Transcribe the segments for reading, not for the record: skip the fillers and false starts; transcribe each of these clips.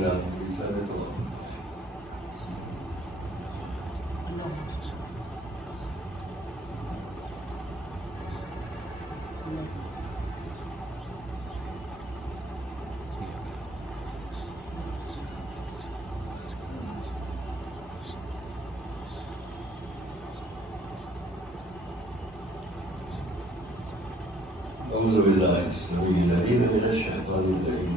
ملا سارے سوال أعوذ بالله السميع العليم من الشيطان الرجيم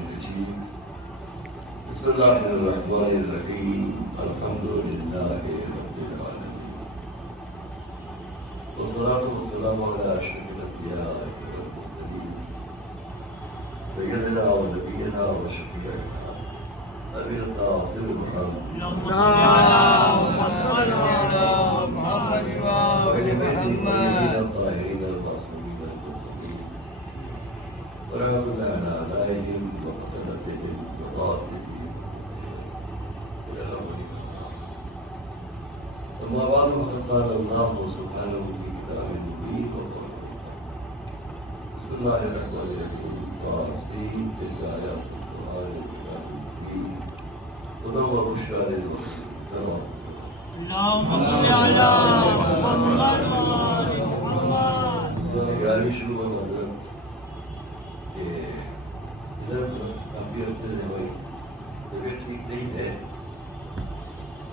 بسم الله الرحمن الرحيم الحمد لله رب العالمين والصلاة والسلام على أشرف الأنبياء والمرسلين سيدنا ونبينا وشفيعنا أبي القاسم محمد اللهم صل على محمد وآل محمد ورحمة على آبائهم وقتلتهم وغاصبهم إلى الأمر أما بعد فقد قال الله سبحانه في كتابه المبين بسم الله الرحمن الرحيم وأصلين تلك آيات القرآن الكتاب المبين هدى وبشرى للمسلمين اللهم صل على محمد وآل محمد. طبیعت ٹھیک نہیں ہے،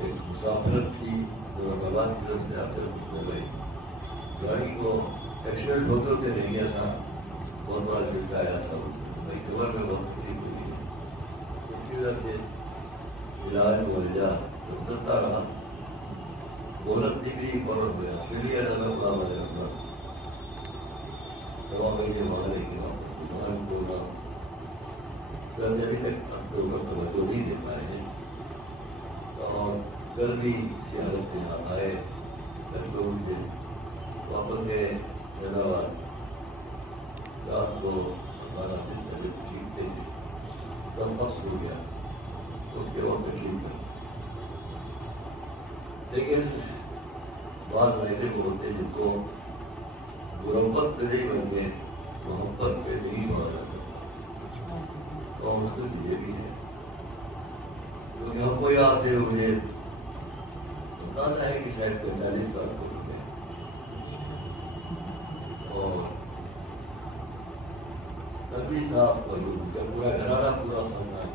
ایک مسافرت تھی جو رباب کی طرف سے آتے ہو گئی، گاڑی کو ایکسیڈنٹ ہوتے ہوتے نہیں گیا تھا، بہت بڑا جھٹکا آیا تھا، میں کمر میں بہت تکلیف ہوئی، اس کی وجہ سے علاج معالجہ چلتا رہا، بولت نکلی فوراً ہوا آسٹریلیا جانا پڑا مجھے اپنا 6 مہینے وہاں رہ گیا، وہاں بولنا ابھی تک اب تو توجہ نہیں دے پائے ہیں، اور کل بھی اسی حالت میں آئے، کل کو اس دن واپس گئے حیدرآباد، رات کو ہمارا دن طبیعت ٹھیک تھے، سب وقت ہو گیا، اس کے وقت تکلیف ہے، لیکن بعض ایسے کو ہوتے جن کو غربت پہ نہیں بنتے، محبت پہ نہیں مارا جاتا، اور اس کو یہ بھی ہے کیونکہ ہم کو یاد ہے، مجھے بتاتا ہے کہ شاید 45 سال کو ہوتے ہیں، اور تبھی صاحب کا جو پورا گھرانہ پورا خاندان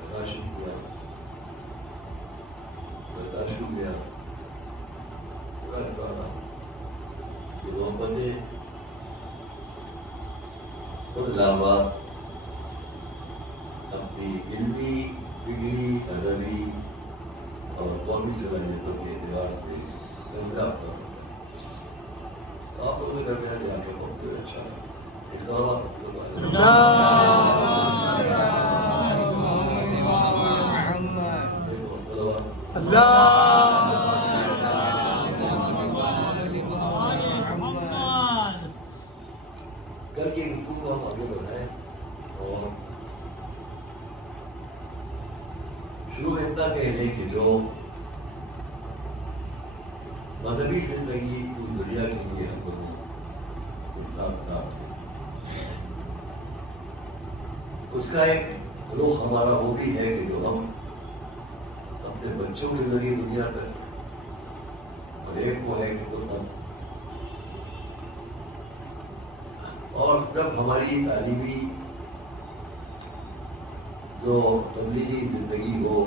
برداشت کیا پورا گھرانہ جو محبتیں خود علاوہ اپنی علمی ڈگری ادبی اور قومی صلاحیتوں کے اعتبار سے کامیاب کر رہا ہے، آپ لوگوں کا کہہ دیا کہ بہت اچھا ہے، اس دورہ کل کی گفتگو کو ہم آگے بڑھائیں، اور شروع اتنا کہنے کہ جو مذہبی زندگی پوری دنیا کے لیے ہم لوگوں کے ساتھ ساتھ ہے، اس کا ایک رخ ہمارا وہ بھی ہے کہ جو ہم اپنے بچوں کے ذریعے دنیا تک، اور ایک وہ ہے کہ خود ہم، اور جب ہماری تعلیمی جو تبلیغی زندگی ہو،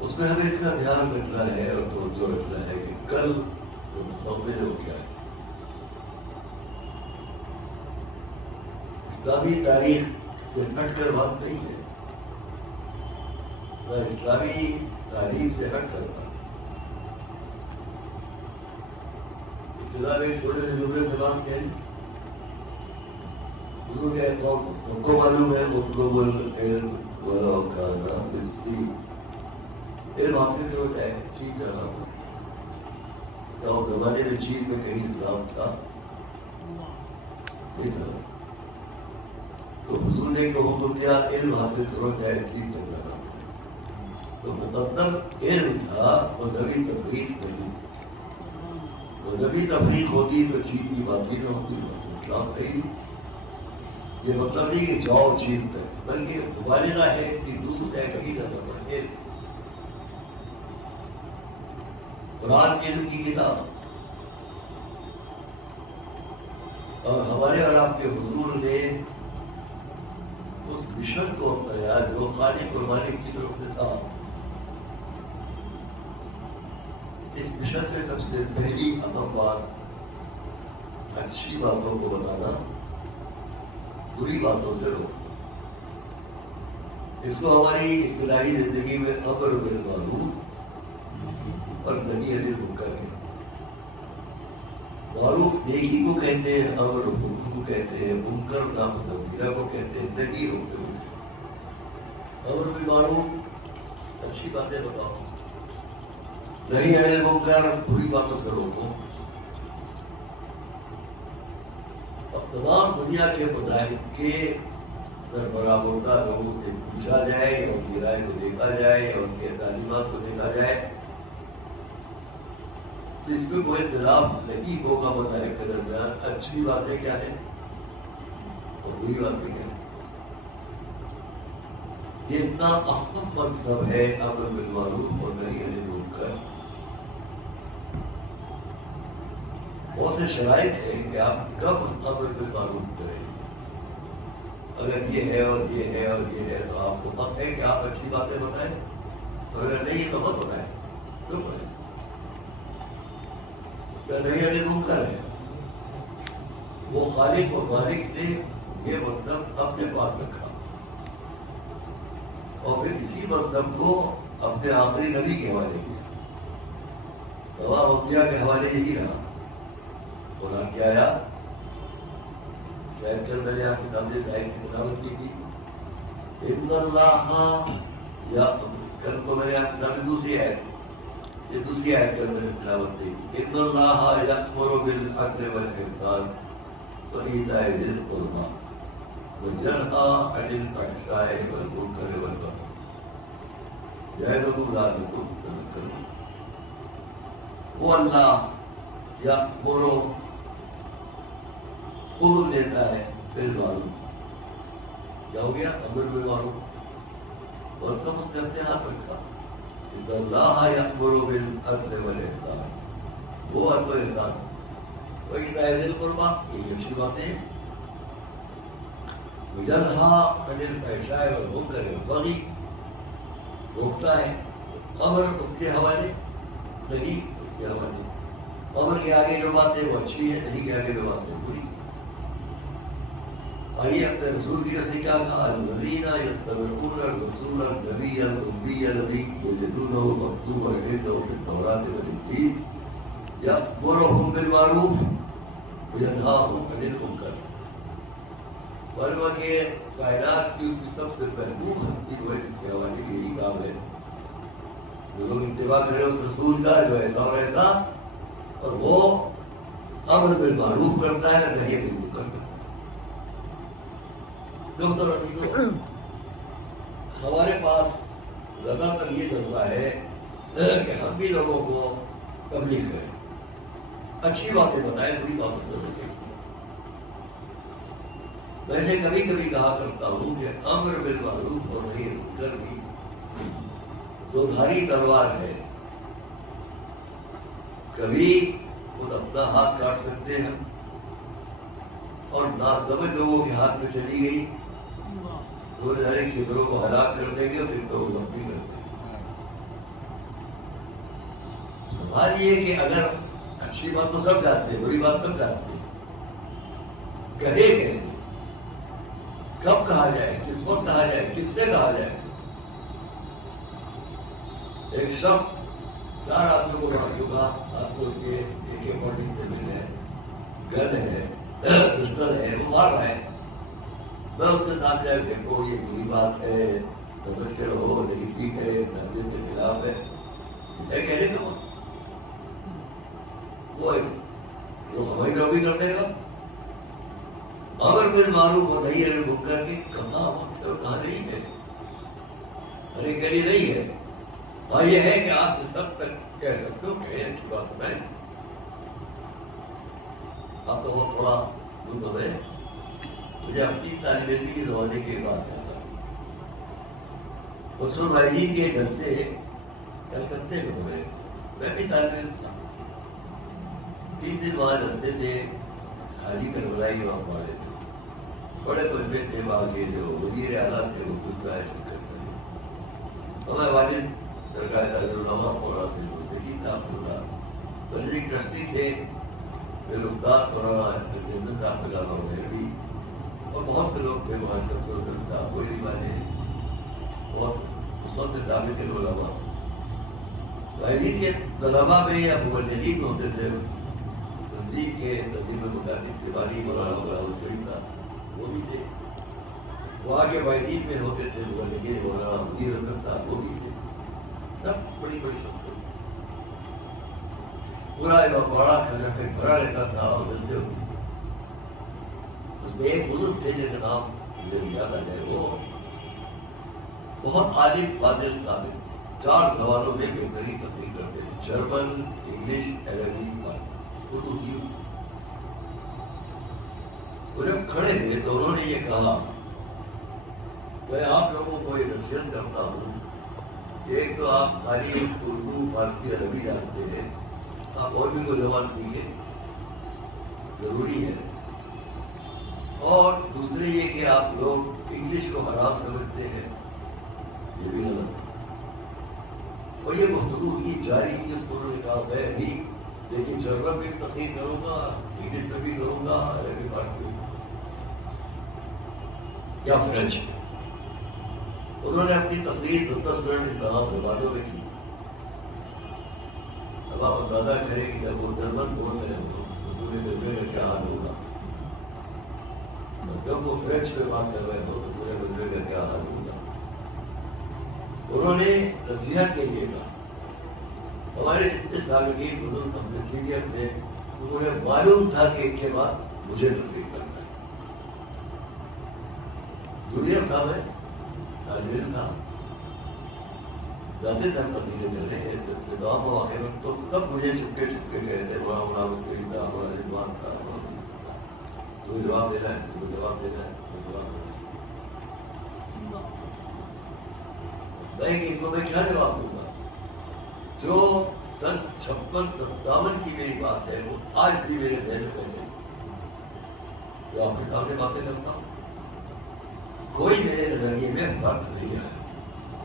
اس میں ہمیں اس کا دھیان رکھنا ہے اور توجہ رکھنا ہے کہ کل جو مستقبل ہے وہ کیا ہے۔ اسلامی تاریخ سے ہٹ کر بات نہیں ہے، نہ اسلامی تعلیم سے ہٹ کر بات۔ ابتدا میں چھوٹے سے جملے سے بات کہیں، حضور کے قوم سب کو معلوم ہے، مطلب العلم ولو کان بالسین، علم حاصل کرو چاہے چین جانا ہو، کیا اس زمانے میں چین میں کہیں اسلام تھا؟ نہیں تھا، تو حضور نے کہ حکم دیا علم حاصل کرو چاہے چین تک جانا ہو، تو مطلب علم تھا، مذہبی تفریق نہیں، مذہبی تفریق ہوتی تو چین کی بات ہی نہ ہوتی، اسلام ہے ہی نہیں۔ یہ مطلب نہیں کہ جاؤ چیز پہ، بلکہ مبالغہ ہے کہ دور ہے کہیں نہ پڑھے. قرآن علم کی کتاب اور ہمارے اور آپ کے حضور نے اس مشن کو اپنایا جو خالق اور مالک کی طرف سے تھا. اس مشن میں سب سے پہلی اہم بات اچھی باتوں کو بتانا، بری باتوں سے روکنا. اس کو ہماری اصطلاحی زندگی میں امر بالمعروف اور نہی عن المنکر ہے. معروف نیکی کو کہتے ہیں، امر حکم کو کہتے ہیں، منکر ناپسندیدہ کو کہتے ہیں، نہی حکم. امر بالمعروف اچھی باتیں بتاؤ، نہی عن المنکر بری باتوں سے روکو. اب تمام دنیا کے مذاہب کے سربراہ مردہ لوگوں سے پوچھا جائے، ان کی رائے کو دیکھا جائے، ان کے تعلیمات کو دیکھا جائے، اس میں کوئی اختلاف نہیں ہوگا مذاہب کے درمیان اچھی باتیں کیا ہیں اور بری باتیں کیا ہیں. یہ اتنا اہم منصب ہے امر بالمعروف اور نہی عن المنکر. بہت سے شرائط ہیں کہ آپ کب امر بالمعروف کریں. اگر یہ ہے اور یہ ہے اور یہ ہے تو آپ کو حق ہے کہ آپ اچھی باتیں بتائیں، اور اگر نہیں تو مت بتائیں. کیوں بتائیں؟ نہی عن المنکر ہے. وہ خالق و مالک نے یہ منصب اپنے پاس رکھا اور پھر اسی منصب کو اپنے آخری نبی کے حوالے کیا. تمام انبیاء کے حوالے یہی رہا. قرآن کیا آیا؟ شاید کل میں نے آپ کے سامنے سے آیت کی تلاوت کی تھی. ان اللہ، یا کل کو میں نے آپ کے سامنے دوسری آیت، یہ دوسری آیت کے اندر تلاوت دی. ان اللہ یأمر بالعدل والإحسان وإیتاء ذی القربى وینہی عن الفحشاء والمنکر والبغی یعظکم لعلکم تذکرون. وہ اللہ یأمر حکم دیتا ہے بالمعروف. کیا ہو گیا؟ امر بالمعروف. اور سب اس نے اپنے ہاتھ رکھا. ان اللہ یأمر بالعدل والإحسان، وہ عدل و احسان. وإیتاء ذی القربى، یہ اچھی باتیں ہیں. وینہی عن الفحشاء والمنکر والبغی، روکتا ہے. امر اس کے حوالے، نہی اس کے حوالے. امر کے آگے جو باتیں وہ اچھی ہے، نہی کے آگے جو باتیں بری. آئیے اپنے رسول کی طرف سے کیا کہا؟ الذین یتبعون الرسول النبی الأمی الذی یجدونہ مکتوبا عندهم فی التوراۃ والانجیل یأمرهم بالمعروف وینہاہم عن المنکر. معلوم کہ کائنات کی اس کی سب سے محبوب ہستی جو ہے جس کے حوالے یہی کام ہے. جو لوگ اتباع کریں اس رسول کا جو ایسا اور ایسا، اور وہ امر بالمعروف کرتا ہے، نہی عن المنکر کرتا ہے. ہمارے پاس زیادہ تر یہ جذبہ ہے کہ ہم بھی لوگوں کو تبلیغ کریں، اچھی باتیں بتائیں، بری باتوں سے روکیں. ویسے کبھی کبھی کہا کرتا ہوں کہ امر بالمعروف اور نہی عن المنکر بھی دو دھاری تلوار ہے. کبھی خود اپنا ہاتھ کاٹ سکتے ہیں اور ناسمجھ لوگوں کے ہاتھ میں چلی گئی تو سارے کھیتروں کو ہلاک کر دیں گے، پھر تو وہ بھی کرتے ہیں. سوال یہ کہ اگر اچھی بات تو سب جانتے ہیں، بری بات سب جانتے ہیں، کہے کیسے، کب کہا جائے، کس وقت کہا جائے، کس سے کہا جائے. ایک شخص 4 آدمیوں کو مار چکا، آپ کو اس کے AK-47 ہے، گن ہے، پسٹل ہے، وہ مار رہا ہے. میں اس کے ساتھ جائے دیکھو یہ بری بات ہے، سمجھتے رہو، لیکن ٹھیک ہے، تہذیب کے خلاف ہے، کہنے دو. وہ ہماری طرف بھی کر دے گا. امر بالمعروف اور نہی عن المنکر کے کہاں وقت ہے اور کہاں نہیں ہے. ارے کہنی نہیں ہے. ہاں یہ ہے کہ آپ جس حد تک کہہ سکتے ہو کہ اچھی بات ہے. آپ کا وقت تھوڑا دور ہے. مجھے اپنی طالب علمی کے زمانے کی بات ہے، مسلم بھائی کے گھر سے کلکتے میں ہوئے، میں بھی طالب علم تھا، 3 دن وہاں رستے تھے، حاجی کربلائی وہاں پڑے تھے، بڑے مجمع تھے وہاں کے، جو وزیر اعلیٰ تھے وہ خود رائے کرتے تھے، ہمارے والد سرکار تعلق مولانا سے زندگی صاحب اللہ مسجد ٹرسٹی تھے، پھر استاد مولانا جنت صاحب اللہ مہروی، اور بہت سے لوگ تھے وہاں، شمس الحسن صاحب کوئی بھی والے بہت اس وقت دعوے کے علماء وحید کے طلبا میں یا مبلغین ہوتے تھے، تنظیم کے تنظیم متعدد کے بانی مولانا غلام صاحب وہ بھی تھے، وہاں کے وحید میں ہوتے تھے مبلغین مولانا وزیر حسن صاحب وہ بھی تھے، سب بڑی بڑی شخصیت، پورا بڑا کھانا پہ بھرا رہتا تھا، اور جیسے اس میں ایک بزرگ تھے جن کا نام مجھے یاد آ جائے، وہ بہت عالم فاضل ثابت، 4 زبانوں میں بہترین تقریر کرتے تھے، جرمن، انگلش، عربی، فارسی، اردو کی۔ وہ جب کھڑے ہوئے تو انہوں نے یہ کہا، میں آپ لوگوں کو یہ نصیحت کرتا ہوں کہ ایک تو آپ خالی اردو، فارسی، عربی جانتے ہیں، آپ اور بھی کوئی زبان سیکھیں، ضروری ہے، اور دوسرے یہ کہ آپ لوگ انگلش کو حرام سمجھتے ہیں، یہ بھی غلط ہے۔ اور یہ گفتگو کی جاری تھی، انہوں نے کہا میں بھی لیکن جرمن میں تقریر کروں گا، انگلش میں بھی کروں گا، عربی فارسی میں یا فرینچ میں۔ انہوں نے اپنی تقریر 10 منٹ تمام زبانوں میں کی۔ اب آپ اندازہ کریں کہ جب وہ جرمن بول رہے ہوں تو پورے ملنے کا کیا حال ہوگا، جب وہ فرینچ میں بات کر رہے ہو تو پورے ملنے کا کیا حال ہوگا۔ انہوں نے نصیحت کے لیے کہا، ہمارے جتنے سالگین بزرگ ہم سے سینئر تھے، انہوں نے معلوم تھا کہ ان کے بعد مجھے تقریر کرنا ہے، جونیئر تھا میں، طالب علم تھا، جاتے تھے تقریریں کر رہے ہیں، جب سے دعا مواقع تو سب مجھے چپکے چپکے کہتے ہیں، وہاں رضوان تھا، تو جواب دینا ہے، تو جواب دینا ہے، تو جواب دینا ہے۔ میں ان کو میں کیا جواب دوں گا؟ جو سن 56-57 کی میری بات ہے وہ آج بھی میرے ذہن میں ہے، جو آپ کے سامنے باتیں کرتا ہوں، کوئی میرے نظریے میں فرق نہیں آیا،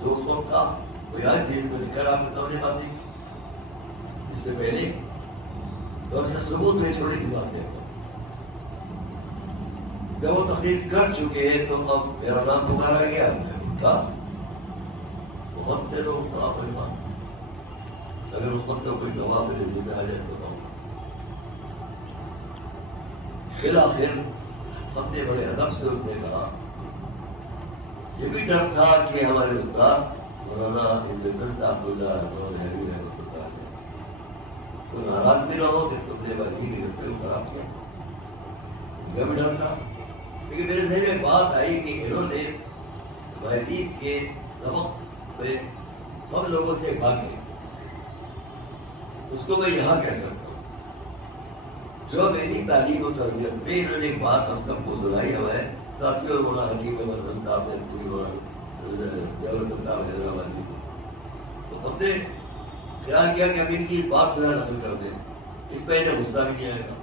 جو اس وقت تھا وہ آج بھی کو لکھ کر آپ کے سامنے باتیں کی، اس سے پہلے تو اس نے ثبوت میں چھوڑی کی باتیں، جب وہ تقریر کر چکے ہیں تو اب میرا نام پکارا گیا، میں اٹھا، بہت سے لوگ بڑا پریمان، اگر اس وقت کوئی گواہ میرے دل میں آ جائے تو بتاؤں۔ بالآخر ہم نے بڑے ادب سے اس نے کہا، یہ بھی ڈر تھا کہ ہمارے استاد مولانا جنت صاحب اللہ مہروی رحمۃ اللہ علیہ تو ناراض بھی نہ ہو کہ تم نے وزیر کی رستے کو خراب کیا، یہ بھی ڈر تھا، لیکن میرے ذہن میں بات آئی کہ انہوں نے وزیر کے سبق میں ہم لوگوں سے بھاگے، اس کو میں یہاں کہہ سکتا ہوں، جو میری تعلیم و تربیت میں انہوں نے ایک بات ہم سب کو دلائی ہوا ہے، ساتھیوں مولانا حکیم احمد صاحب نے پوری مولانا صاحب حیدرآبادی، تو ہم نے خیال کیا کہ اب ان کی بات جو ہے نقل کر دیں، اس پہ انہیں غصہ بھی نہیں آئے گا،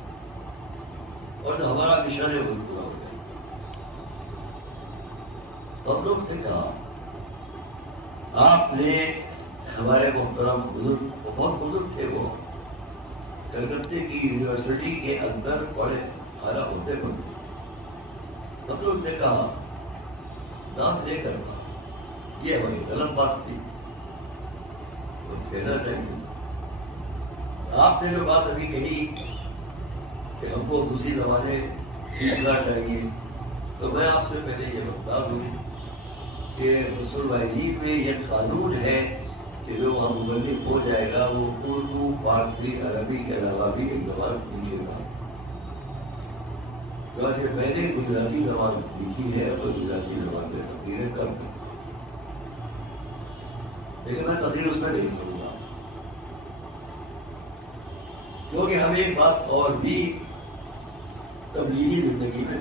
اور جو ہمارا مشن ہے وہ پورا ہو جائے گا۔ ہم لوگ سے کہا، آپ نے ہمارے محترم بزرگ، بہت بزرگ تھے وہ، کلکتے کی یونیورسٹی کے اندر پڑھے، اعلیٰ ہوتے بنتے، ہم لوگ سے کہا نام لے کر کہا، یہ ہماری غلط بات تھی، بس کہنا چاہیے۔ آپ نے جو بات ابھی کہی کہ ہم کو دوسری زبانیں سیکھنا چاہیے، تو میں آپ سے پہلے یہ بتا دوں کہ رسول بھائی میں یہ قانون ہے کہ جو وہاں مبلغ ہو جائے گا وہ اردو، فارسی، عربی کے علاوہ بھی ایک زبان سیکھے گا۔ ویسے میں نے گجراتی زبان سیکھی ہے اور گجراتی زبان میں تقریریں کر سکتا ہوں، لیکن میں تقریر اس میں نہیں کروں گا، کیونکہ ہمیں ایک بات اور بھی تبلیغی زندگی میں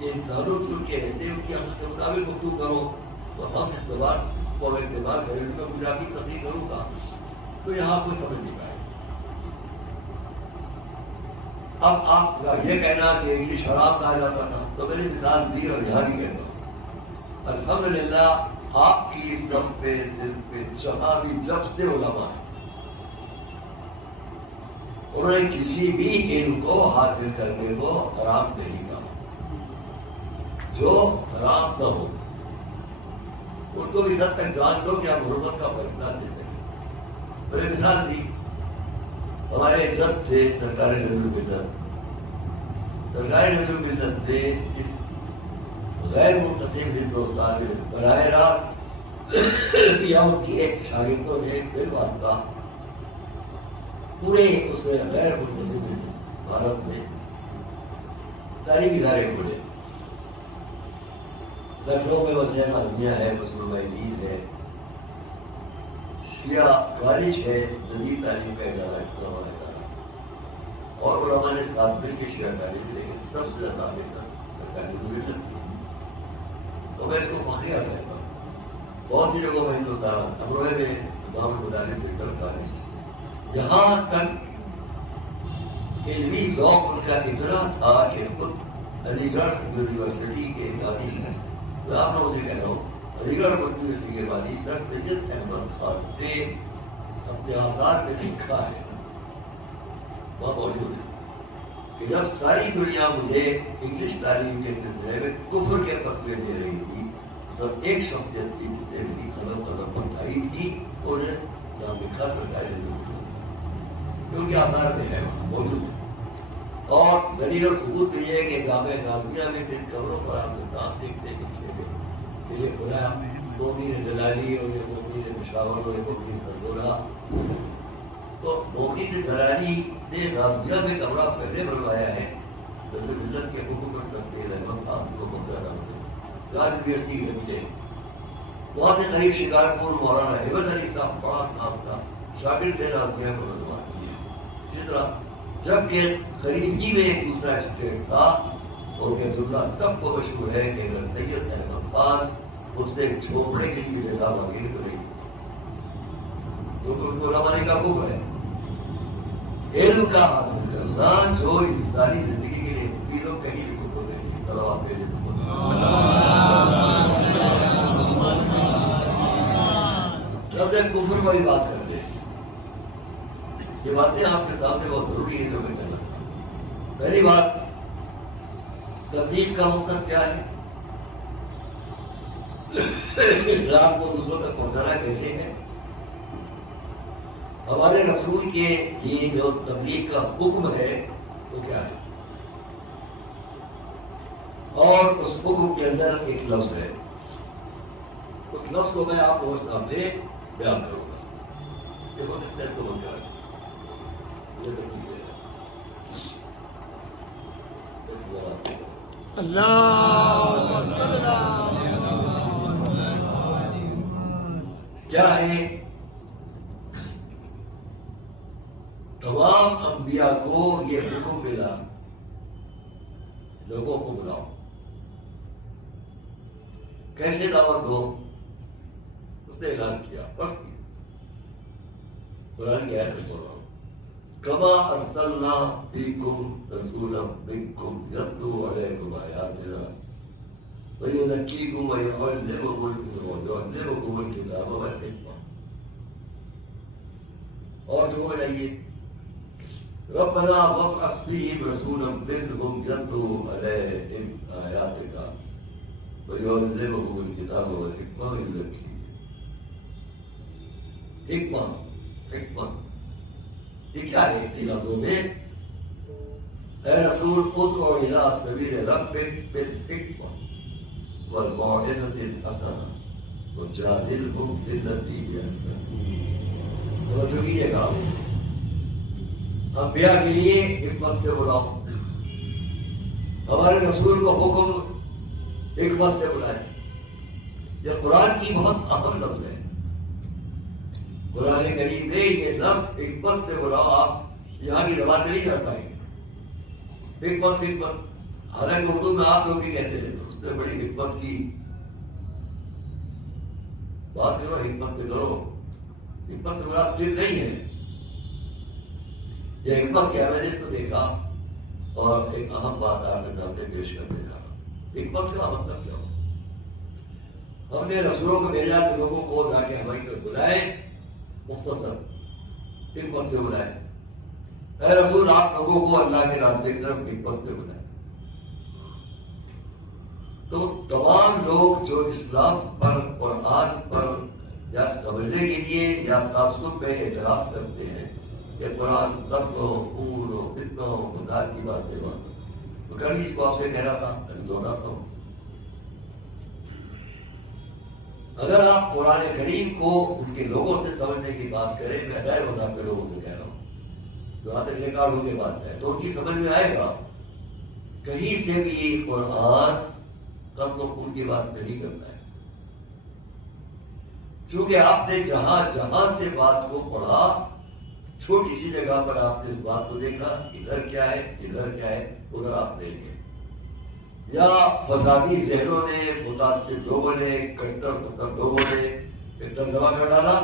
کہ انسانوں کے ایسے ان کی عقل کے مطابق گفتگو کرو تو ہم اس زبان کو اگر استعمال کریں میں گجراتی تبدیل کروں گا تو یہاں کوئی سمجھ نہیں پائے. اب آپ کا یہ کہنا کہ انگلش شراب کہا جاتا تھا تو میں نے مثال دی اور یہاں بھی کہتا ہوں. الحمدللہ آپ کی سب پہ صرف جہاں بھی جب سے علماء ہیں انہوں نے کسی بھی علم کو حاصل کرنے کو حرام نہیں کہا جو حرام نہ ہو. ان کو اس حد تک جان لو کہ آپ حرمت کا فیصلہ دے سکیں. میں نے مثال دی ہمارے جب تھے سرکار ملت نے اس غیر منقسم ہندوستان میں براہ راست یا ان کی ایک شاگردوں نے بالواسطہ پورے اس غیر منقسم بھارت میں تعلیمی ادارے کھولے. لکھنؤ میں حسین اعظمیہ ہے, مسلم دین ہے, شیعہ کالج ہے, جدید تعلیم کا ادارہ اور علماء نے ساتھ مل کے شیعہ کالج, لیکن سب سے زیادہ سرکاری ملت. تو میں اس کو فخریہ کہتا ہوں. بہت سی جگہوں میں ہندوستان امروہے میں امام المدارس انٹر کالج, یہاں تک علمی ذوق ان کا اتنا تھا کہ خود علی گڑھ یونیورسٹی کے قاضی ہیں, میں آپ لوگوں سے کہہ رہا ہوں, علی گڑھ یونیورسٹی کے قاضی سر سید احمد خان نے اپنے آثار میں لکھا ہے, وہاں موجود ہے, کہ جب ساری دنیا مجھے انگلش تعلیم کے سلسلے میں کفر کے فتوے دے رہی تھی تب ایک شخصیت تھی جس نے میری قدم قدم پٹھائی تھی اور نام لکھا سرکاری کیونکہ آثار میں ہے وہاں موجود ہے. اور دلیل اور ثبوت بھی یہ کہ جامعہ نازیہ میں جن قبروں پر آپ نام دیکھتے کہ یہ کھلا مومین جلالی اور یہ مومین پشاور اور یہ مومین سرگوڑا, تو مومین جلالی نے نازیہ میں کمرہ پہلے بنوایا ہے جیسے ملت کے حکومت تصویر احمد خان کو مقرر یونیورسٹی کے ملے. وہاں سے قریب شکارپور مولانا ہیبت علی صاحب بڑا نام تھا, شاگرد تھے نازیہ کو بنوا دیا. اسی طرح جبکہ خلیجی میں ایک دوسرا اسٹیٹ تھا اور کہ عبداللہ سب کو مشہور ہے کہ اگر سید احمد خان اس سے چھوڑنے کے لیے جگہ مانگے تو نہیں, کیونکہ ان کو روانے کا حکم ہے. علم کا حاصل کرنا جو انسانی زندگی کے لیے مفید ہو کہیں بھی کچھ ہوتے نہیں. صلوات پہ سب سے کفر والی بات کرتے ہیں. یہ باتیں آپ کے سامنے بہت ضروری ہے جو میں کہنا چاہتا ہوں. پہلی بات, تبلیغ کا مقصد کیا ہے؟ اسلام کو دوسروں تک پہنچانا کیسے ہے؟ ہمارے رسول کے یہ جو تبلیغ کا حکم ہے وہ کیا ہے؟ اور اس حکم کے اندر ایک لفظ ہے, اس لفظ کو میں آپ کو سامنے بیان کروں گا. یہ ہو سکتا ہے اس کو بن کیا ہے؟ تمام انبیاء کو یہ حکم ملا لوگوں کو بلاؤ. کیسے دعوت دو؟ اس نے اعلان کیا, فرض کیا, قرآن کی آیت میں بول رہا ہوں, کما ارسلنا فیکم رسولا منکم یتلو علیکم آیاتنا ویزکیکم ویعلمکم الکتاب والحکمہ. اور جو بجائیے, ربنا وابعث فیہم رسولا منہم یتلو علیہم آیاتنا ویعلمکم الکتاب والحکمہ ویزکیکم. حکمہ یہ کیا ہے؟ لفظوں میں اے رسول ادعو الی سبیل ربک بالحکمہ والموعظۃ الحسنہ وجادلہم بالتی ہی احسن. توجہ کیجیے گا, انبیاء کے لیے حکمت سے بلاؤ. ہمارے رسول کو حکم حکمت سے بلائے. یہ قرآن کی بہت اہم لفظ ہے. قرآن کریم نے یہ لفظ حکمت سے بلاؤ, آپ یہاں کی زبان میں نہیں کر پائیں گے. حکمت حالانکہ اردو میں آپ لوگ بھی کہتے ہیں، اس نے بڑی حکمت کی بات کرو، حکمت سے کرو. حکمت سے مراد دل نہیں ہے. یہ حکمت کیا؟ میں نے اس کو دیکھا اور ایک اہم بات آپ کے سامنے پیش کرنے جا رہا ہوں. حکمت کا مطلب کیا ہو؟ ہم نے رسولوں کو بھیجا کہ لوگوں کو جا کے ہماری طرف بلائے، مختصر حکمت سے بلائے. اے رسول، آپ لوگوں کو اللہ کے راستے کی طرف حکمت سے بلائے. تو تمام لوگ جو اسلام پر، قرآن پر یا سمجھنے کے لیے یا تعصب میں اعتراض کرتے ہیں کہ قرآن قتل ہو، خون ہو، فتنہ ہو، فساد کی باتیں تو کبھی اس کو آپ سے کہہ رہا تھا، کبھی دہراتا ہوں. اگر آپ قرآن کریم کو ان کے لوگوں سے سمجھنے کی بات کریں، میں غیر مذہب کے لوگوں سے کہہ رہا ہوں جو آتے ریکارڈوں کے بات ہے، تو ان کی سمجھ میں آئے گا کہیں سے بھی یہ قرآن قتل و خون کی بات نہیں کرتا ہے. کیونکہ آپ نے جہاں جہاں سے بات کو پڑھا، چھوٹی سی جگہ پر آپ نے اس بات کو دیکھا، ادھر کیا ہے، ادھر کیا ہے، ادھر آپ نہیں گئے. یا فسادی ذہنوں نے، متاثر لوگوں نے، کٹر پسند لوگوں نے ایک ترجمہ کر ڈالا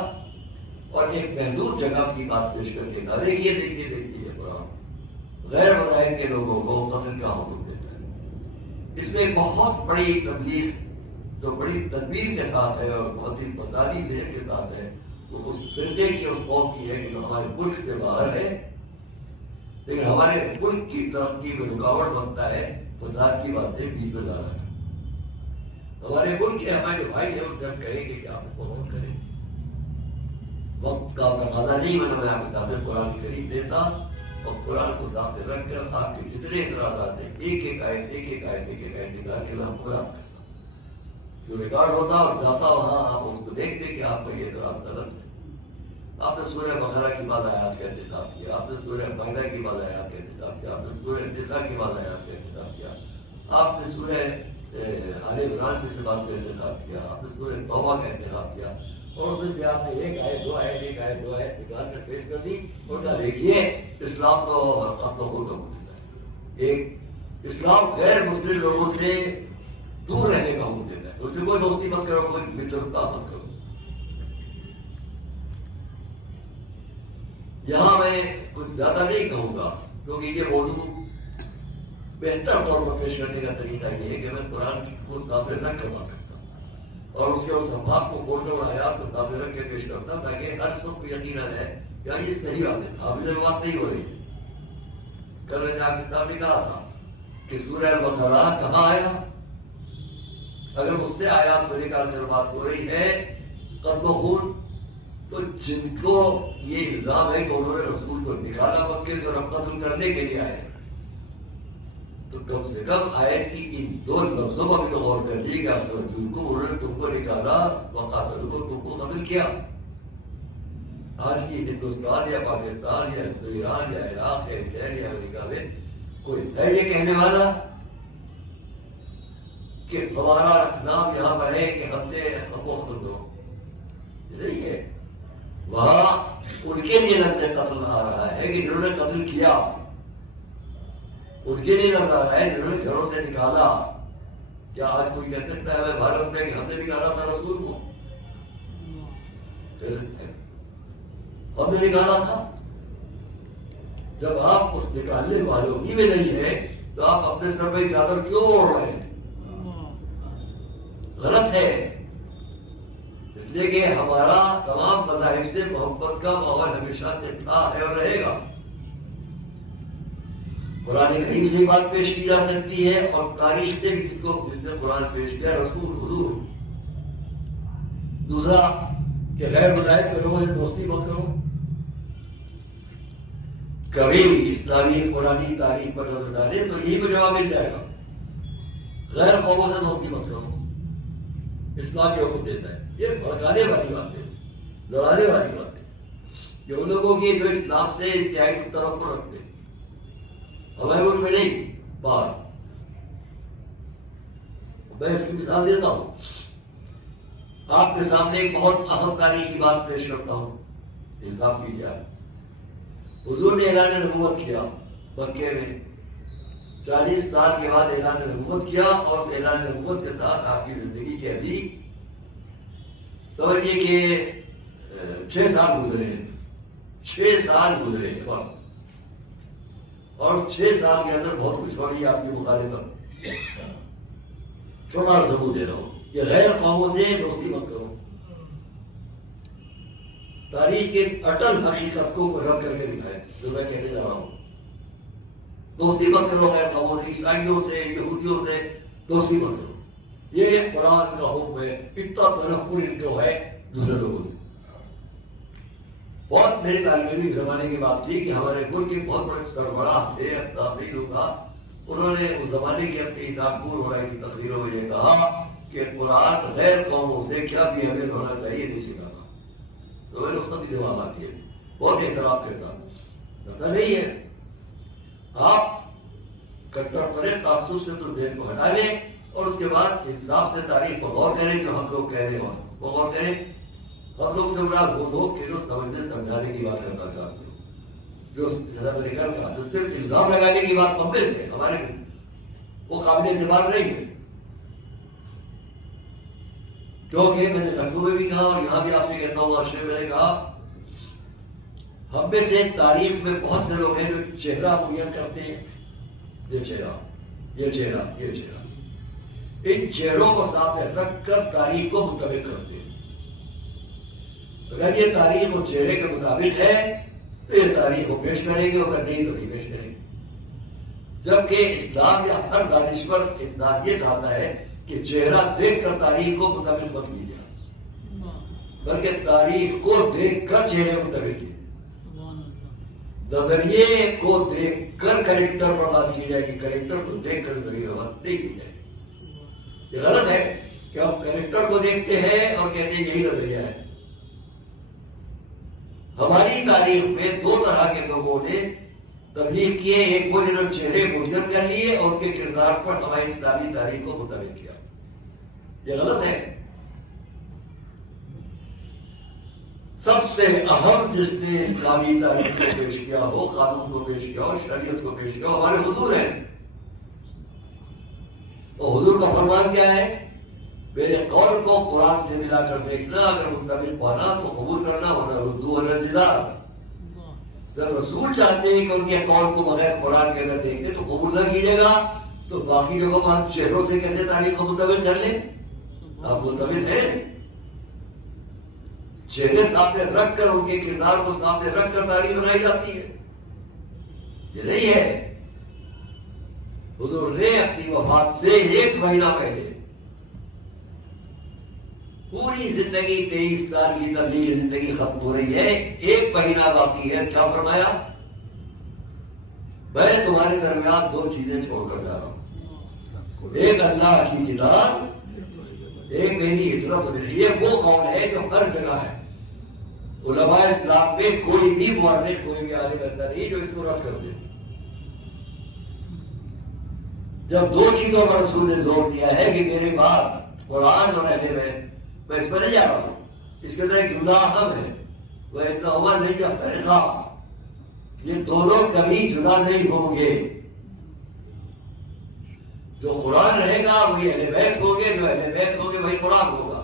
اور ایک محدود جگہ کی بات پیش کر کے ڈالے. یہ دیکھیے قرآن غیر مذاہب کے لوگوں کو قتل کا حکم دیتا ہے. اس میں ایک بہت بڑی تبلیغ جو بڑی تدبیر کے ساتھ ہے اور بہت ہی فسادی ذہن کے ساتھ ہے، تو اس فرقے کی، اس قوم کی ہے کہ جو ہمارے ملک سے باہر ہے لیکن ہمارے ملک کی ترقی میں رکاوٹ بنتا ہے، فساد کی باتیں بیچ میں لانا ہے. ہمارے ملک کے ہمارے بھائی ہیں، ان سے ہم کہیں گے کہ آپ کو غور کریں. وقت کا تقاضا نہیں بنا، میں آپ کے سامنے قرآن کریم دیتا اور قرآن کو سامنے رکھ کر آپ کے جتنے اعتراضات ہیں ایک ایک آیت نکال کے میں پورا کرتا. جو ریکارڈ ہوتا اور جاتا وہاں آپ اس کو دیکھتے کہ آپ کا یہ اعتراض غلط ہے. آپ نے سورہ بقرہ کی بعض آیات کا انتخاب کیا، آپ نے سورہ مائدہ کی بعض آیات کا انتخاب کیا، آپ نے سورہ نساء کی بعض آیات کا انتخاب کیا، آپ نے سورہ آل عمران کی بات کا انتخاب کیا، آپ نے سورہ توبہ کا انتخاب کیا اور اس میں سے آپ نے ایک آیت دو آیت نکال کر پیش کر دی اور کہا دیکھیے اسلام تو قتل و خون کا حکم دیتا ہے. ایک اسلام غیر مسلم لوگوں سے دور رہنے کا حکم دیتا ہے. اس سے کوئی دوستی مت کرو، کوئی مترتا مت کرو. یہاں میں کچھ زیادہ نہیں کہوں گا کیونکہ یہ موضوع بہتر طور پر پیش کرنے کا طریقہ یہ ہے کہ میں قرآن کو سامنے رکھ کر بات کرتا ہوں اور اس کے اور صفحات کو کھول کر آیات کو سامنے رکھ کے پیش کرتا ہوں تاکہ ہر شخص کو یقین آ جائے کہ یہ صحیح بات ہے. اب سے بات نہیں ہو رہی. کل میں نے آپ کے سامنے کہا تھا کہ سورہ البقرہ کہاں آیا؟ اگر اس سے آیات کو نکال کر بات ہو رہی ہے قتل و خون، تو جن کو یہ الزام ہے کہ انہوں نے رسول کو نکالا مکے سے اور قتل کرنے کے لیے آئے، تو کم سے کم آیت کی ان دو لفظوں پر بھی تو غور کر لی کہ رسول کو انہوں نے تم کو نکالا، وقاتل کو تم کو قتل کیا. آج کی ہندوستان یا پاکستان یا ایران یا عراق یا انگلینڈ یا امریکہ میں کوئی ہے یہ کہنے والا کہ ہمارا نام یہاں پر ہے کہ ہم نے ہم کو قتل دو؟ نہیں ہے. وہاں ان کے لیے لفظ قتل آ رہا ہے کہ جنہوں نے قتل کیا، ان کے لیے لفظ آ رہا ہے جنہوں نے گھروں سے نکالا. کیا آج کوئی کہہ سکتا ہے بھارت میں کہ ہم نے نکالا تھا رسول کو؟ ہم نے نکالا تھا. جب آپ اس نکالنے والوں ہی میں نہیں ہے تو آپ اپنے سر پہ چادر کیوں اوڑھ رہے ہیں؟ غلط ہے. اس لیے کہ ہمارا تمام مذاہب سے محبت کا ماحول ہمیشہ سے تھا ہے اور رہے گا. قرآن کریم سے بات پیش کی جا سکتی ہے اور تاریخ سے بھی جس نے قرآن پیش کیا رسول حضور. دوسرا کہ غیر مذاہب کے لوگوں سے دوستی مت کرو. کبھی اسلامی قرآنی تاریخ پر نظر ڈالیں تو یہی کو جواب مل جائے گا. غیر قوموں سے دوستی مت کرو. اسلام یہ حکم دیتا ہے. یہ بھڑکانے والی باتیں، لڑانے والی باتیں، یہ ان لوگوں کی جو اسلام سے انتہائی توقع رکھتے ہیں. ہمارے ملک میں نہیں، باہر. میں اس کی مثال دیتا ہوں. آپ کے سامنے ایک بہت اہم تاریخی بات پیش کرتا ہوں. حساب کیجیے. حضور نے اعلان نبوت کیا مکے میں 40 سال کے بعد اعلان نبوت کیا، اور اس اعلان نبوت کے ساتھ آپ کی زندگی کے ابھی سمجھیے کہ 6 سال گزرے ہیں، 6 سال گزرے ہیں بس، اور 6 سال کے اندر بہت کچھ ہو رہی ہے آپ کی مخالفت۔ چھوٹا ثبوت دے رہا ہوں کہ غیر قوموں سے دوستی مت کرو، تاریخ کے اس اٹل حقیقت کو رد کر کے دکھائے جو میں کہنے جا رہا ہوں۔ دوستی مت کرو غیر قوموں سے، عیسائیوں سے، یہودیوں سے دوستی مت کرو، یہ قرآن کا حکم ہے۔ اتنا تنفر ان کو ہے دوسرے لوگوں سے۔ بہت میری طالب علم زمانے کی بات تھی کہ ہمارے ملک کے بہت بڑے سربراہ تھے تابعین کا، انہوں نے اس زمانے کی اپنی ناگپور ہو رہی تقریروں میں یہ کہا کہ قرآن غیر قوموں سے کیا بھی ہمیں ہونا چاہیے نہیں سکھاتا۔ تو میں نے اس وقت جوابات دیے بہت احترام کے ساتھ، ایسا نہیں ہے۔ آپ کٹر پڑے تعصب سے تو ذہن کو ہٹا لیں، اور اس کے بعد انصاف سے تاریخ پر غور کریں جو ہم لوگ کہہ رہے ہیں وہ غور کریں۔ ہم لوگ سے مراد وہ لوگ کہ جو سمجھنے سمجھانے کی بات کرنا چاہتے ہو، جو جیسا میں نے کہا جو صرف الزام لگانے کی بات پمپے سے ہمارے میں وہ قابل اعتبار نہیں ہے۔ کیونکہ میں نے لکھنؤ میں بھی کہا اور یہاں بھی آپ سے کہتا ہوں، معاشرے میں نے کہا ہم میں سے تاریخ میں بہت سے لوگ ہیں جو چہرہ معین کرتے ہیں، یہ چہرہ، یہ چہرہ، یہ چہرہ، ان چہروں کو سامنے رکھ کر تاریخ کو منتخب کرتے ہیں۔ اگر یہ تاریخ وہ چہرے کے مطابق ہے تو یہ تاریخ وہ پیش کریں گے، اگر نہیں تو نہیں پیش کریں گے۔ جبکہ اسلام یا ہر دانشور انسان یہ چاہتا ہے کہ چہرہ دیکھ کر تاریخ کو منتخب مت کیجیے، بلکہ تاریخ کو دیکھ کر چہرے منتخب کیجیے۔ نظریے کو دیکھ کر کریکٹر پر بات کی جائے گی، کریکٹر کو دیکھ کر نظریے پر بات نہیں کی جائے گی۔ یہ غلط ہے کہ ہم کریکٹر کو دیکھتے ہیں اور کہتے ہیں یہی نظریہ ہے۔ ہماری تاریخ میں 2 طرح کے لوگوں نے تبلیغ کیے، ایک وہ جنہوں نے چہرے معین کر لیے اور ان کے کردار پر ہماری اسلامی تاریخ کو منتخب کیا۔ یہ غلط ہے۔ سب سے اہم جس نے اسلامی تاریخ کو پیش کیا ہو، قانون کو پیش کیا ہو، شریعت کو پیش کیا ہو، ہمارے حضور ہیں۔ اور حضور کا فرمان کیا ہے؟ میرے قول کو قرآن سے ملا کر دیکھنا، اگر مطابق پانا تو قبول کرنا، ورنہ ردو علی الجدار۔ جب رسول چاہتے ہیں کہ ان کے قول کو بغیر قرآن کے اگر دیکھتے تو قبول نہ کیجیے گا، تو باقی جگہوں پر ہم چہروں سے کیسے تاریخ کو منتخب کر لیں؟ آپ منتخب ہیں، چہرے سامنے رکھ کر ان کے کردار کو سامنے رکھ کر تاریخ بنائی جاتی ہے، یہ نہیں ہے۔ حضور نے اپنی وفات سے 1 مہینہ پہلے پوری زندگی 23 سال کی تبلیغی زندگی ختم ہو رہی ہے، 1 مہینہ باقی ہے، کیا فرمایا؟ میں تمہارے درمیان 2 چیزیں چھوڑ کر جا رہا ہوں، ایک اللہ کی کتاب، ایک میری ہجرت۔ یہ وہ قول ہے جو ہر جگہ ہے۔ علماء اسلام میں کوئی بھی مورخ، کوئی بھی عالم ایسا نہیں جو اس کو رد کر دے۔ جب 2 چیزوں پر رسول نے زور دیا ہے کہ میرے بعد قرآن اور اہل بیت، میں اس پر نہیں جا رہا ہوں، اس کے اندر ایک جملہ اہم ہے، وہ اتنا نہیں یفترقا، یہ دونوں کبھی جدا نہیں ہوں گے۔ جو قرآن رہے گا وہی اہل بیت ہوں گے، جو اہل بیت ہوں گے وہی قرآن ہوگا۔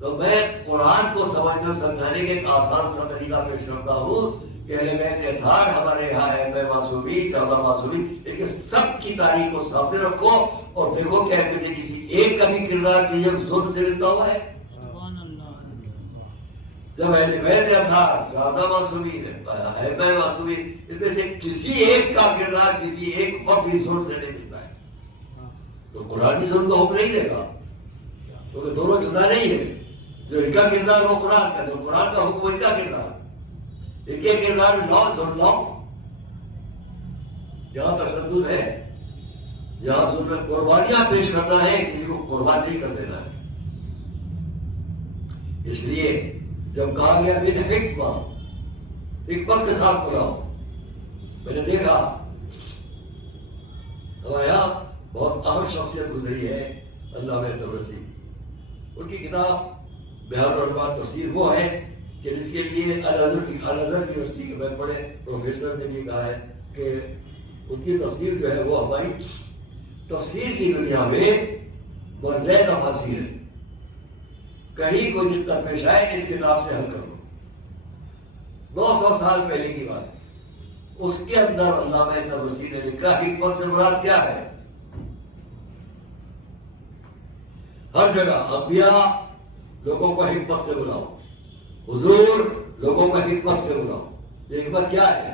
تو میں قرآن کو سمجھنے سمجھانے کے ایک آسان سا طریقہ پیش کرتا ہوں کہ اہل بیت کے ادھار ہمارے یہاں ائمہ معصومین، صحابہ معصومین، لیکن سب کی تاریخ کو سامنے رکھو اور دیکھو کہ ان میں سے کسی ایک کا بھی کردار کسی ظلم سے ملتا ہوا ہے۔ جب اہل بیت ادھار، صحابہ معصومین، ائمہ معصومین، اس میں سے کسی ایک کا کردار کسی ایک وقت بھی ظلم سے نہیں ملتا ہے تو قرآن بھی ظلم کا حکم نہیں دے گا، کیونکہ دونوں جدا نہیں ہے۔ جو ان کا کردار وہ قرآن کا، جو قرآن کا حکم ان کا کردار، ان کے کردار میں لاؤ سن لاؤ۔ جہاں تشدد ہے، جہاں ظلم قربانیاں پیش کرنا ہے، کسی کو قربان نہیں کر دینا ہے۔ اس لیے جب کہا گیا حکمت کے ساتھ بلاؤ، میں نے دیکھا ہمارے یہاں بہت اہم شخصیت گزری ہے علامہ طبرسی، ان کی کتاب بہار الانوار تفسیر وہ ہے کہ جس کے لیے الازہر یونیورسٹی کے میں بڑے پروفیسر نے بھی کہا ہے کہ ان کی تفسیر جو ہے وہ ہماری تفسیر کی دنیا میں برزۂ تفاسیر ہے. کہیں کوئی دقت پیش آئے اس کتاب سے حل کر لو. 200 سال پہلے کی بات ہے. اس کے اندر علامہ طبرسی نے لکھا حکمت سے مراد کیا ہے. ہر جگہ انبیاء لوگوں کو حکمت سے بلاؤ, حضور لوگوں کو حکمت سے بلاؤ. یہ حکمت کیا ہے؟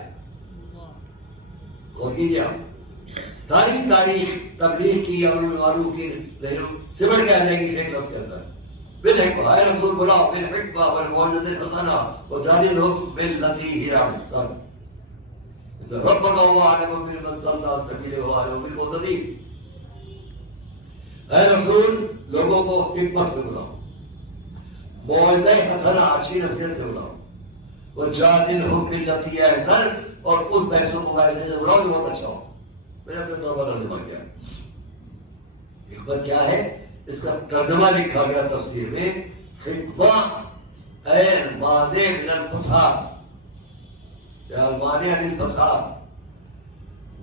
غور کیجیے آپ. ساری تاریخ تبلیغ کی اور علماء کی سمٹ کے آ جائے گی ایک لفظ کے اندر. بالحکمہ اے رسول بلاؤ بالحکمہ والموعظۃ الحسنہ وجادلہم باللتی ہی احسن ربک هو اعلم بمن ضل عن سبیلہ وهو اعلم بالمهتدین. اے رسول لوگوں کو حکمت سے بلاؤ, موعظہ حسنہ اچھی نصیحت سے بلاؤ, وجادلہم باللتی ہی احسن اور اس بحث و مباحثے سے بلاؤ جو بہت اچھا ہو. میں نے اپنے طور پر ترجمہ کیا. حکمت کیا ہے؟ اس کا ترجمہ لکھا گیا تفسیر میں, حکمت اے مانع من الفساد, یا مانع عن الفساد,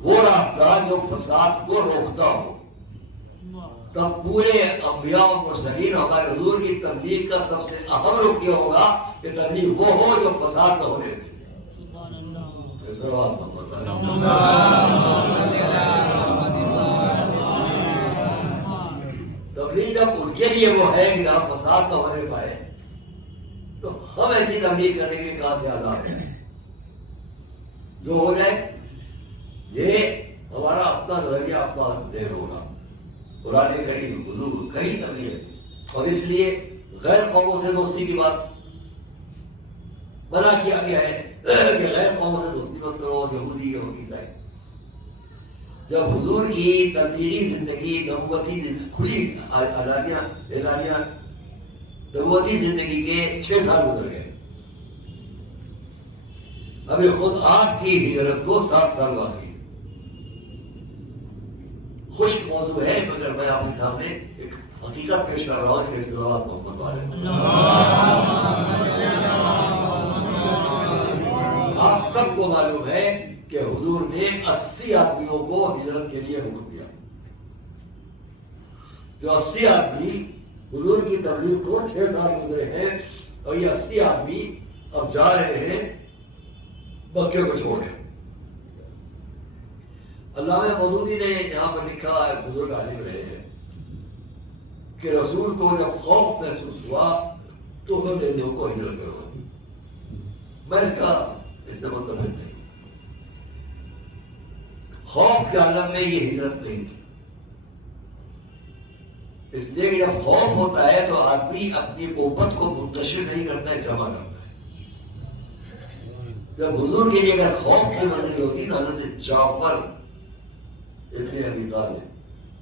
وہ راستہ جو فساد کو روکتا ہو. تب پورے انبیاء و مرسلین ہمارے حضور کی تبلیغ کا سب سے اہم رخ یہ ہوگا کہ تبلیغ وہ ہو جو فساد نہ ہونے دے. تبلیغ جب ان کے لیے وہ ہے کہ جہاں فساد نہ ہونے پائے, تو ہم ایسی تبلیغ کرنے کے لیے کہاں سے آزاد ہیں؟ جو ہو جائے یہ ہمارا اپنا نظریہ, اپنا ذہن ہوگا. قرآن کریم حضور کہیں تبلیغ ہے, اور اس لیے غیر قوموں سے دوستی کی بات منع کیا گیا ہے کہ غیر قوموں سے دوستی مت کرو, یہودی اور عیسائی. جب حضور کی تبلیغی زندگی نبوتی کھلی اعلانیہ نبوتی زندگی کے 6 سال گزر گئے, ابھی خود آپ کی ہجرت کو 7 سال باقی. خشک موضوع ہے مگر میں آپ کے سامنے ایک حقیقت پیش کر رہا ہوں کہ صلوات محمد والے. آپ سب کو معلوم ہے کہ حضور نے 80 آدمیوں کو ہجرت کے لیے حکم دیا. جو 80 آدمی حضور کی تبلیغ کو 6 سال گزرے ہیں, اور یہ 80 آدمی اب جا رہے ہیں مکے کو چھوڑ کے. علامہ مودودی نے یہاں پر لکھا ہے, بزرگ عالم رہے ہیں, کہ رسول کو جب خوف محسوس ہوا تو انہوں نے لوگوں کو ہجرت کروا دی. میں نے کہا اس سے مطلب نہیں, خوف کے عالم میں یہ ہجرت نہیں تھی. اس لیے کہ جب خوف ہوتا ہے تو آدمی اپنی قوت کو منتشر نہیں کرتا ہے, جمع کرتا ہے. جب حضور کے لیے اگر خوف کی منزل ہوتی تو حضرت جعفر ابن ابی طالب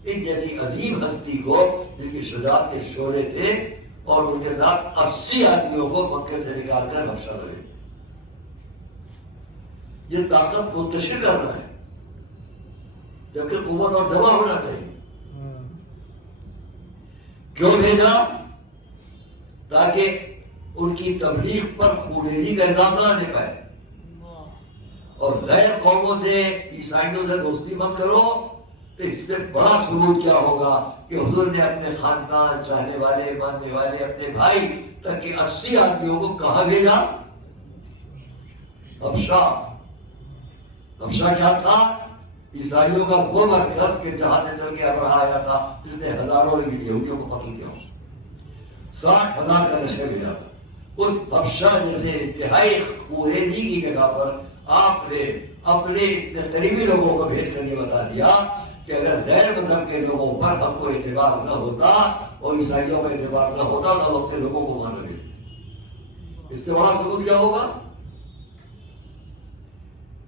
ان جیسی عظیم ہستی کو, جن کی شجاعت کے شعلے تھے, اور ان کے ساتھ 80 آدمیوں کو مکے سے نکال کر حبشہ لگے. یہ طاقت منتشر کرنا ہے, جبکہ قوت اور جمع ہونا چاہیے. کیوں بھیجا؟ تاکہ ان کی تبلیغ پر خونریزی کا الزام نہ آنے پائے. اور غیر قوموں سے, عیسائیوں سے دوستی مت کرو. تو اس سے بڑا ثبوت کیا ہوگا کہ حضور نے اپنے خاندان, چاہنے والے, ماننے والے, اپنے بھائی تک کہ 80 آدمیوں کو کہاں بھیجا؟ حبشہ. حبشہ کیا تھا؟ عیسائیوں کا وہ مرکز کہ جہاں سے چل کے ابرہا آیا تھا, جس نے ہزاروں یہودیوں کو قتل کیا. 60,000 کا لشکر بھیجا تھا. اس حبشہ جیسے انتہائی خونریزی کی جگہ پر آپ نے اپنے قریبی لوگوں کو بھیج کر یہ بتا دیا کہ اگر غیر مذہب کے لوگوں پر ہم کو اعتبار نہ ہوتا اور عیسائیوں کا اعتبار نہ ہوتا تو ہم اپنے لوگوں کو ماننا بھیجتے. اس سے بڑا ثبوت کیا ہوگا؟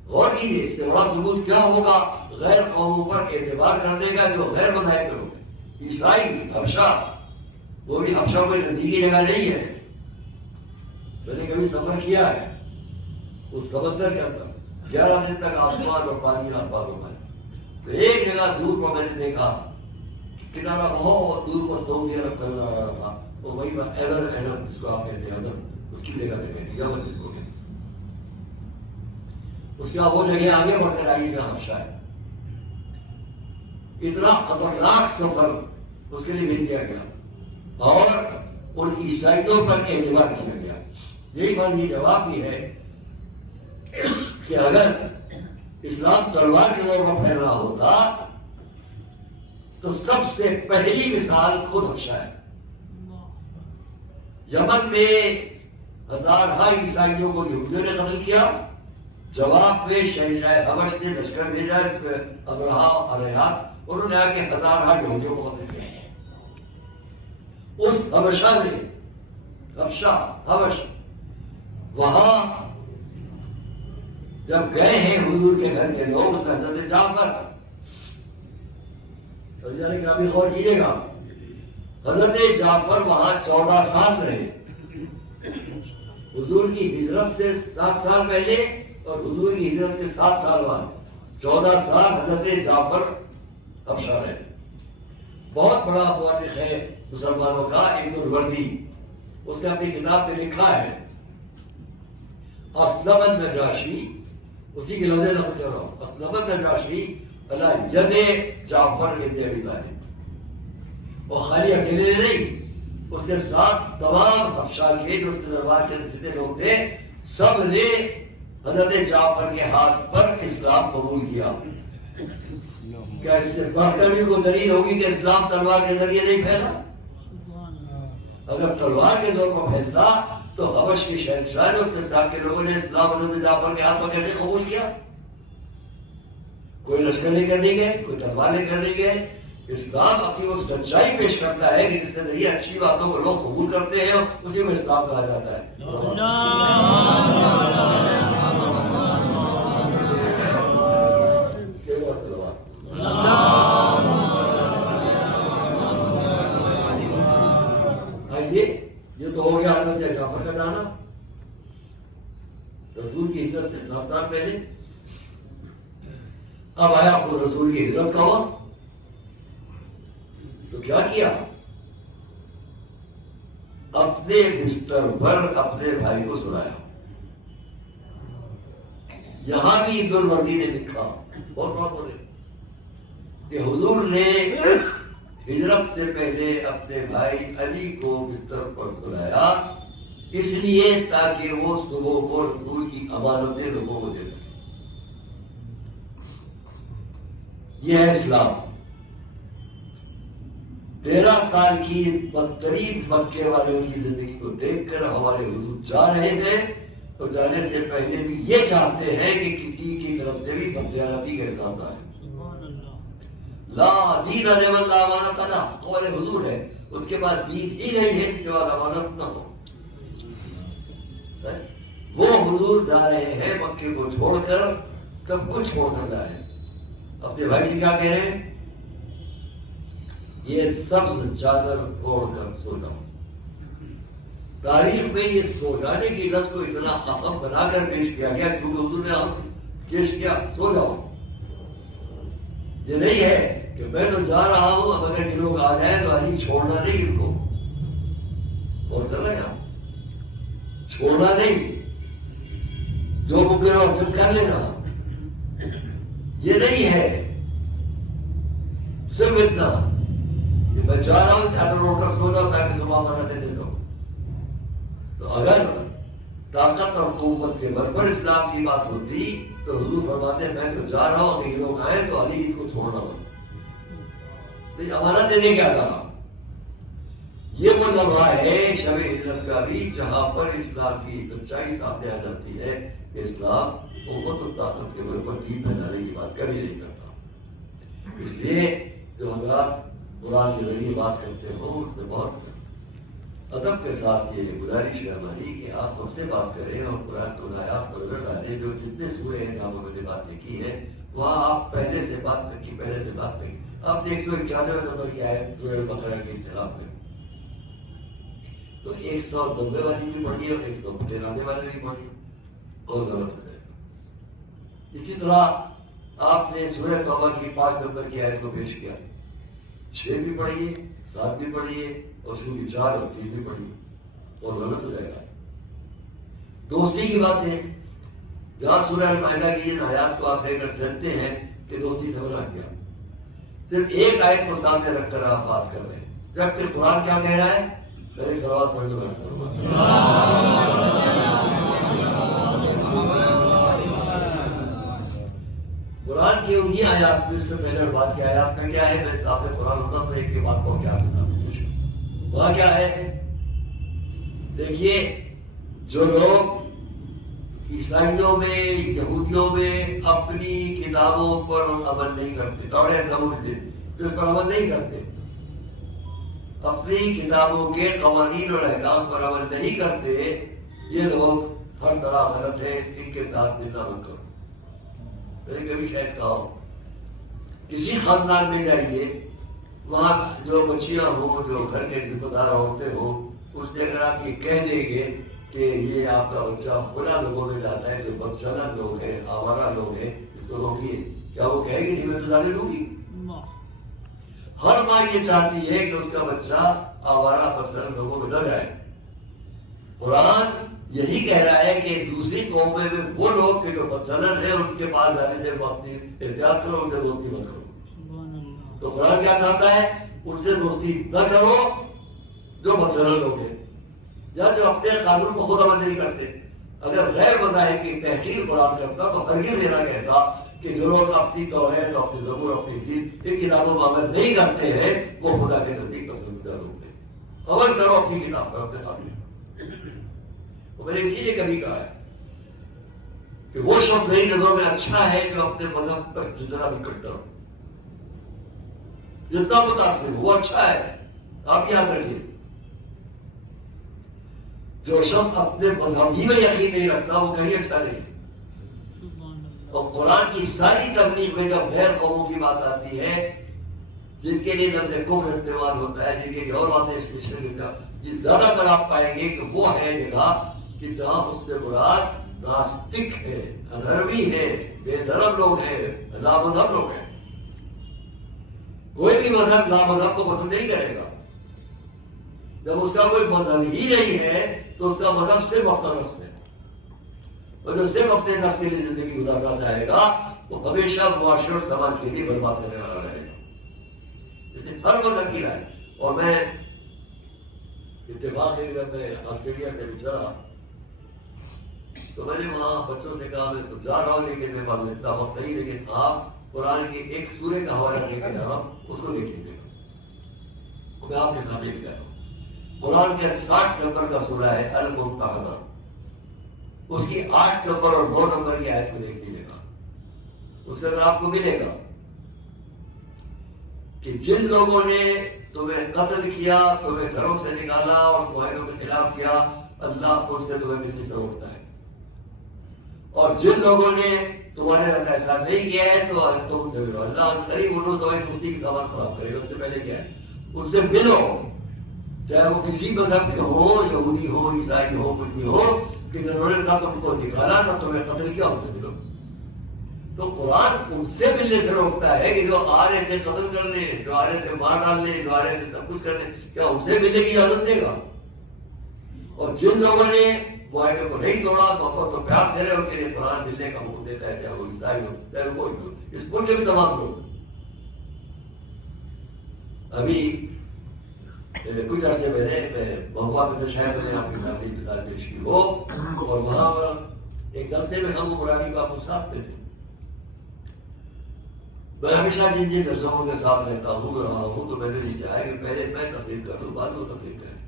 غور کیجیے, اس سے بڑا ثبوت کیا ہوگا غیر قوموں پر اعتبار کرنے کا جو غیر مذاہب کے لوگ ہیں. عیسائی حبشہ, وہ بھی حبشہ کوئی نزدیکی جگہ نہیں ہے. میں نے کبھی سفر کیا ہے اس سمندر کے اندر, 11 دن تک آسمان اور پانی آسمان ہو گئے. تو ایک جگہ دور پر میں نے دیکھا کنارہ بہت دور پر سعودی عرب نظر آ رہا تھا. وہ وہی ایڈر جس کو آپ کہتے ہیں, اس کی جگہ پہ کہتے ہیں یمن جس کو کہتے ہیں. اس کے بعد وہ جگہ آگے بڑھ کر آئی جہاں حبشہ ہے. اتنا خطرناک سفر اس کے لیے بھیج دیا گیا اور ان عیسائیوں پر اعتبار کیا گیا. یہی بات یہ جواب بھی ہے کہ اگر اسلام تلوار کے زور پر پھیل رہا ہوتا تو سب سے پہلی مثال خود حبشہ ہے. یمن میں ہزارہ عیسائیوں کو یہودیوں نے قتل کیا. جواب میں شہنشاہ حبش نے لشکر بھیجا ابرہا علیہات، انہوں نے آ کے ہزارہ یہودیوں کو قتل کیا. اس حبشہ میں حبش وہاں جب گئے ہیں حضور کے گھر کے لوگ، اس میں حضرت جعفر گرامی غور کیجیے گا، حضرت جعفر وہاں 14 سال رہے. حضور کی ہجرت سے 7 سال پہلے اور حضور کی ہجرت کے 7 سال بعد 14 سال حضرت جعفر حبشہ رہے. بہت بڑا مورخ ہے مسلمانوں کا ابن الوردی، اس نے اپنی کتاب میں لکھا ہے اسلم النجاشی، اسی کے لفظ کر رہا ہوں، اسلم النجاشی علی ید جعفر ابن ابی طالب. اور خالی اکیلے نہیں، اس کے ساتھ تمام حبشہ کے جو اس کے دربار کے جتنے لوگ تھے سب نے حضرت جعفر کے ہاتھ پر اسلام قبول کیا. کیا اس سے بڑھ کر بھی کوئی دلیل ہوگی کہ اسلام تلوار کے ذریعے نہیں پھیلا؟ اگر تلوار کے زور پر پھیلتا تو حبش کی شہنشاہ نے اس کے ساتھ کے لوگوں نے اسلام حضرت جعفر کے ہاتھ پر کیسے قبول کیا؟ کوئی لشکر نہیں کرنے گئے، کوئی تلوار نہیں کرنے گئے. اسلام اپنی وہ سچائی پیش کرتا ہے کہ جس کے ذریعے اچھی باتوں کو لوگ قبول کرتے ہیں، اسی کو اسلام کہا جاتا ہے. آئیے، یہ تو ہو گیا حضرت جعفر کا جانا رسول کی ہجرت سے 7 سال پہلے. اب آیا خود رسول کی ہجرت کا ہوا تو کیا کیا؟ اپنے بستر پر اپنے بھائی کو سلایا. یہاں بھی ابن الوردی نے لکھا اور بات بولے کہ حضور نے ہجرت سے پہلے اپنے بھائی علی کو بستر پر سلایا اس لیے تاکہ وہ صبح کو رسول کی امانتیں لوگوں کو دے سکے. یہ ہے اسلام. 13 سال کی بدترین مکے والوں کی زندگی کو دیکھ کر ہمارے حضور جا رہے ہیں تو جانے سے پہلے بھی یہ چاہتے ہیں کہ کسی کی طرف سے بھی بددیانتی کا الزام نہ ہے. لا دین لمن لا امانت له، قول حضور ہے. اس کے بعد دین ہی نہیں ہے جس کے بعد امانت نہ ہو. وہ حضور جا رہے ہیں مکے کو چھوڑ کر، سب کچھ چھوڑ کر جا رہے ہیں. اپنے بھائی سے کیا کہہ رہے ہیں؟ یہ سبز چادر اوڑھ کر سو جاؤ. تاریخ میں یہ سو جانے کی لفظ کو اتنا اہم بنا کر پیش کیا گیا کیونکہ حضور نے پیش کیا سو جاؤ. یہ نہیں ہے کہ میں تو جا رہا ہوں، اب اگر یہ لوگ آ جائیں تو علی چھوڑنا نہیں ان کو. اور کر رہے ہیں چھوڑنا نہیں، جو ممکن ہو جب کر لینا. یہ نہیں ہے صرف اتنا کہ میں جا رہا ہوں چادر اوڑھ کر سو جاؤ تاکہ صبح مانا دینے دو. تو اگر طاقت اور قوت کے بل پر اسلام کی بات ہوتی تو حضور فرماتے ہیں میں تو جا رہا ہوں، اگر یہ لوگ آئے تو علی کو چھوڑنا ہو. امانت دینے کیا تھا؟ یہ وہ لمحہ ہے شب ہجرت کا بھی جہاں پر اسلام کی سچائی سامنے آ جاتی ہے کہ اسلام قوت اور طاقت کے بل پر دین پھیلانے کی بات کبھی نہیں کرتا. اس لیے جو حضرات قرآن کے ذریعے بات کرتے ہو ان سے بہت ادب کے ساتھ یہ گزارش ہے ہماری کہ آپ ہم سے بات کریں اور قرآن کو آیات پر نظر ڈالیں. جو جتنے سورے ہیں جہاں میں نے باتیں کی ہیں وہاں آپ پہلے سے بات تک کی پہلے سے بات تک آپ نے 191 نمبر کی آیت سورہ البقرہ کے انتخاب میں تو 190 والی بھی پڑھی اور 193 والی بھی پڑھی اور غلط ہو جائے. اسی طرح آپ نے سورہ توبہ کی 5 نمبر کی آیت کو پیش کیا، 6 بھی پڑھیے، 7 بھی پڑھیے اور سورہ 4 اور 3 بھی پڑھیے اور غلط ہو جائے گا. دوستی کی بات ہے جہاں سورہ المائدہ کی ان آیات کو آپ لے کر چلتے ہیں کہ دوستی سے منع کیا. صرف ایک آیت کو سامنے رکھ کر آپ بات کر رہے ہیں، جبکہ قرآن کیا کہہ رہا ہے؟ میرے سوال پڑھ دو. قرآن کی انہی آیات میں، اس سے پہلے اور بعد کی آیات میں کیا ہے؟ میں آپ نے قرآن ہوتا تو ایک ہی بات کو کیا بتا وہاں کیا ہے؟ دیکھیے، جو لوگ عیسائیوں میں، یہودیوں میں اپنی کتابوں پر عمل نہیں کرتے، توریت جو اس پر عمل نہیں کرتے، اپنی کتابوں کے قوانین اور احکام پر عمل نہیں کرتے، یہ لوگ ہر طرح غلط ہیں، ان کے ساتھ ملنا مت کرو. میں نے کبھی شاید کہا ہو، کسی خاندان میں جائیے، وہاں جو بچیاں ہوں، جو گھر کے ذمہ دار عورتیں ہوں، اس سے اگر آپ یہ کہہ دیں گے کہ یہ آپ کا بچہ فلاں لوگوں میں جاتا ہے، جو بدسلط لوگ ہیں، آوارہ لوگ ہیں، اس کو روکیے، کیا وہ کہے گی نہیں میں تو جانے دوں گی؟ ہر ماں یہ چاہتی ہے کہ اس کا بچہ آوارہ بدسلط لوگوں میں نہ جائے. قرآن یہی کہہ رہا ہے کہ دوسری قومیں میں وہ لوگ کہ جو بدسلط ہیں، ان کے پاس جانے سے اپنی احتیاط کرو، ان سے دوستی مت کرو. تو قرآن کیا چاہتا ہے؟ ان سے دوستی نہ کرو جو بدسلط لوگ ہیں یا جو اپنے قانون کو خود عمل نہیں کرتے. اگر غیر مذاہب کی تحقیر قرآن کرتا تو ہرگز یہ نہ کہتا کہ جو لوگ اپنی توریت، اپنی زبور، اپنی دین ان کتابوں میں عمل نہیں کرتے ہیں وہ خدا کے نزدیک پسندیدہ لوگ ہیں. عمل کرو اپنی کتاب پر، اپنے قانون. میں نے اسی لیے کبھی کہا ہے کہ وہ شخص میری نظروں میں اچھا ہے جو اپنے مذہب پر جتنا بھی کرتا ہو، جتنا متاثر ہو، وہ اچھا ہے. آپ یاد رکھیے، جو شخص اپنے مذہب ہی میں یقین نہیں رکھتا وہ کہیں اچھا نہیں. اور قرآن کی ساری تبلیغ میں جب غیر قوموں کی بات آتی ہے، جن کے لیے لفظ کفر استعمال ہوتا ہے، جن کے لیے اور باتیں یہ زیادہ تر آپ پائیں گے کہ وہ ہے جگہ کہ جہاں اس سے مراد ناستک ہے، ادھرمی ہے، بے دھرم لوگ ہیں، لامذہب لوگ ہیں. کوئی بھی مذہب لامذہب کو پسند نہیں کرے گا. جب اس کا کوئی مذہب ہی نہیں ہے تو اس کا مذہب صرف اپنا نفس ہے، اور جو صرف اپنے نفس کے لیے زندگی گزارنا چاہے گا وہ ہمیشہ معاشرے اور سماج کے لیے برباد کرنے والا رہے گا. اس لیے ہر مذہب کی رائے. اور میں اتفاق ہے جب میں آسٹریلیا سے گزرا تو میں نے وہاں بچوں سے کہا میں تو جا رہا ہوں لیکن میرے پاس اتنا وقت نہیں، لیکن آپ قرآن کے ایک سورے کا حوالہ دے کے جانا، اس کو دیکھ لیجیے گا. میں آپ کے سامنے لکھا ہوں، قرآن کے 60 نمبر کا سورہ ہے الممتحنہ، اس کی 8 نمبر اور 9 نمبر کی آیت کو دیکھ لیجیے گا. اس کے اندر آپ کو ملے گا کہ جن لوگوں نے تمہیں قتل کیا، تمہیں گھروں سے نکالا اور معاہدوں کے خلاف کیا، اللہ ان سے تمہیں ملنے سے روکتا ہے. اور جن لوگوں نے تمہارے ساتھ ایسا نہیں کیا ہے تو تم سے ملو. اللہ قریب انہوں تمہیں دوستی کی سامان خراب کرے گا. اس سے پہلے کیا ہے؟ اس سے ملو، چاہے وہ کسی مذہب کے ہوں، یہودی ہو، عیسائی ہو، کچھ بھی ہو، کہ جنہوں نے نہ تم کو نکالا نہ تمہیں قتل کیا، ان سے ملو. تو قرآن ان سے ملنے سے روکتا ہے کہ جو آ رہے تھے قتل کرنے، جو آ رہے تھے مار ڈالنے، جو آ رہے تھے سب کچھ کرنے، کیا ان سے ملنے کی اجازت دے گا؟ اور جن لوگوں نے معاہدے کو نہیں توڑا، محبت و پیار دے رہے ان کے لیے قرآن ملنے کا حکم دیتا ہے، چاہے وہ عیسائی ہو، چاہے وہ کوئی ہو، اس ملک کے بھی تمام لوگ. ابھی کچھ عرصے پہلے میں مہوا میں شہر میں آپ کے سامنے مثال پیش کی ہو، اور وہاں پر ایک جلسے میں ہم مرادی بابو ساتھ میں تھے. میں ہمیشہ جن جن رسموں کے ساتھ رہتا ہوں رہا ہوں تو میں نے یہ چاہا کہ پہلے میں تقریر کر لوں، بعد وہ تقریر کریں،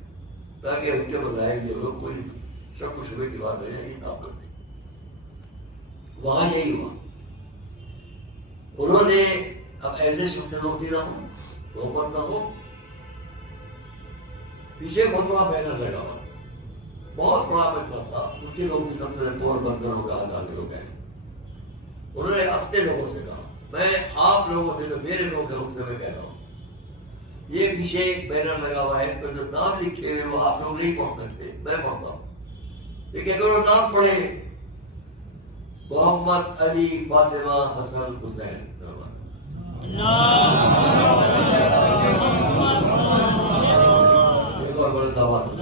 تاکہ ان کے بجائے یہ لوگ کوئی شک و شبے کی بات نہیں ہے، صاف کر دیں. وہاں یہی ہوا. انہوں نے اب ایسے شخص سے روک نہ ہو، روکت نہ ہو، پیچھے بہت بڑا بینر لگا ہوا، بہت بڑا بینر تھا. ان کے لوگ بھی سب سے پور بندروں کا آدھا لوگ ہیں. انہوں نے اپنے لوگوں سے کہا، میں آپ لوگوں سے جو میرے لوگ ہیں ان سے میں کہہ رہا ہوں، یہ پیچھے بینر لگا ہوا ہے، تو جو نام لکھے ہوئے وہ آپ لوگ نہیں پڑھ سکتے، میں پڑھتا ہوں. لیکن اگر وہ نام پڑھے محمد علی فاطمہ حسن حسین، ایک اور بڑے دعویٰ میں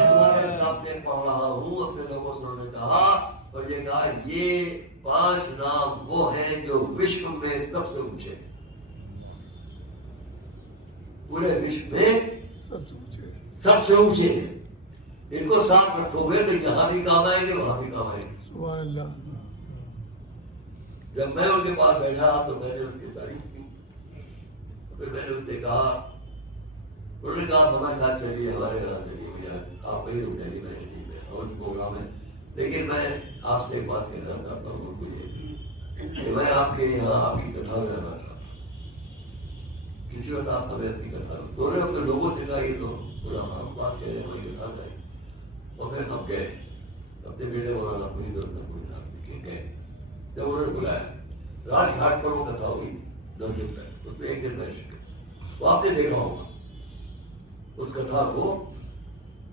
تمہارے سامنے پڑھ رہا ہوں. اپنے لوگوں سے انہوں نے کہا اور یہ کہا یہ 5 میں سب سے اونچے ہیں، پورے وشو میں سب سے اونچے ہیں. ان کو ساتھ رکھو گے تو یہاں بھی کام آئیں گے، وہاں بھی کام آئیں گے. سبحان اللہ. جب میں ان کے پاس بیٹھا تو میں نے اس کی تعریف کی. پھر میں نے اس سے کہا، انہوں نے کہا ہمارے ساتھ چلیے، ہمارے یہاں چلیے، آپ وہی رک جائیے، میں ٹھیک ہے اور پروگرام ہے. لیکن میں آپ سے ایک بات کہنا چاہتا ہوں کہ میں آپ کے یہاں آپ کی کتھا میں رہنا چاہتا ہوں. کسی وقت آپ ہمیں اپنی کتھا میں دونوں اپنے لوگوں سے کہا یہ تو بڑا ہم بات کہہ رہے ہیں، وہی کتھا ہے. اور پھر ہم گئے اپنے بیٹے مولانا پوری دوست پوری صاحب کے گئے. جب انہوں نے بلایا راج گھاٹ پر وہ کتھا ہوئی 10 دن تک، اس میں 1 دن میں شکر. وہ آپ نے دیکھا ہوگا اس کتھا کو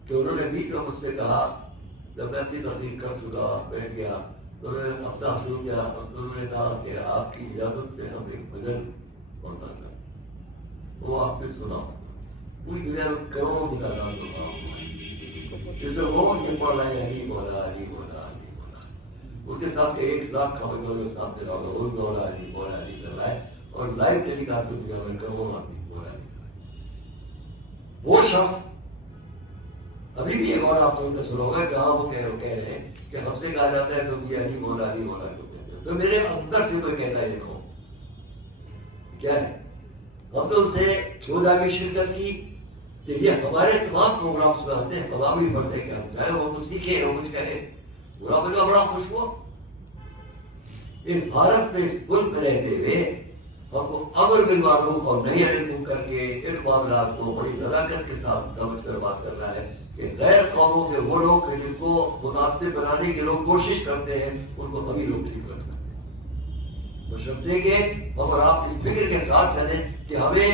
کہ انہوں نے بیچ میں مجھ سے کہا، جب میں اپنی تقریر کر چکا بیٹھ گیا تو انہوں نے اپنا شروع کیا. انہوں نے کہا کہ آپ کی اجازت سے ہم ایک بھجن پڑھنا چاہتے ہیں. وہ آپ نے سنا پوری دنیا میں کروڑوں کی تعداد میں جس میں وہ یہ پڑھ رہے ہیں علی مولا علی مولا علی مولا. ان کے ساتھ 1 لاکھ خبروں کے ساتھ روز مولا علی کر رہا ہے اور لائیو ٹیلی کاسٹ دنیا میں کروڑوں آدمی مولا علی کر رہا ہے. وہ شخص ابھی بھی ایک اور آپ تو ان کا سنو گے جہاں وہ کہہ رہے ہیں کہ ہم سے کہا جاتا ہے تو یہ علی مولا کو کہتے ہیں. تو میرے اندر سے کوئی کہتا ہے دیکھو کیا ہے، ہم تو اسے کیوں جا کے شرکت کی کہ یہ ہمارے تمام پروگرامس میں آتے ہیں، ہم بھی پڑھتے ہیں کہ ہم چاہے وہ کچھ سیکھے وہ کچھ کہے. برا بنا بڑا خوش ہوا اس بھارت میں اس ملک میں رہتے ہوئے ہم کو امر بالمعروف اور نہی عن المنکر کے ان معاملات کو بڑی نزاکت کے ساتھ سمجھ کر بات کر رہا ہے کہ غیر قوموں کے وہ لوگ جن کو متاثر بنانے کی لوگ کوشش کرتے ہیں ان کو ابھی لوگ ٹھیک کر سکتے ہیں. بشرطے کہ ہم اور آپ اس فکر کے ساتھ چلیں کہ ہمیں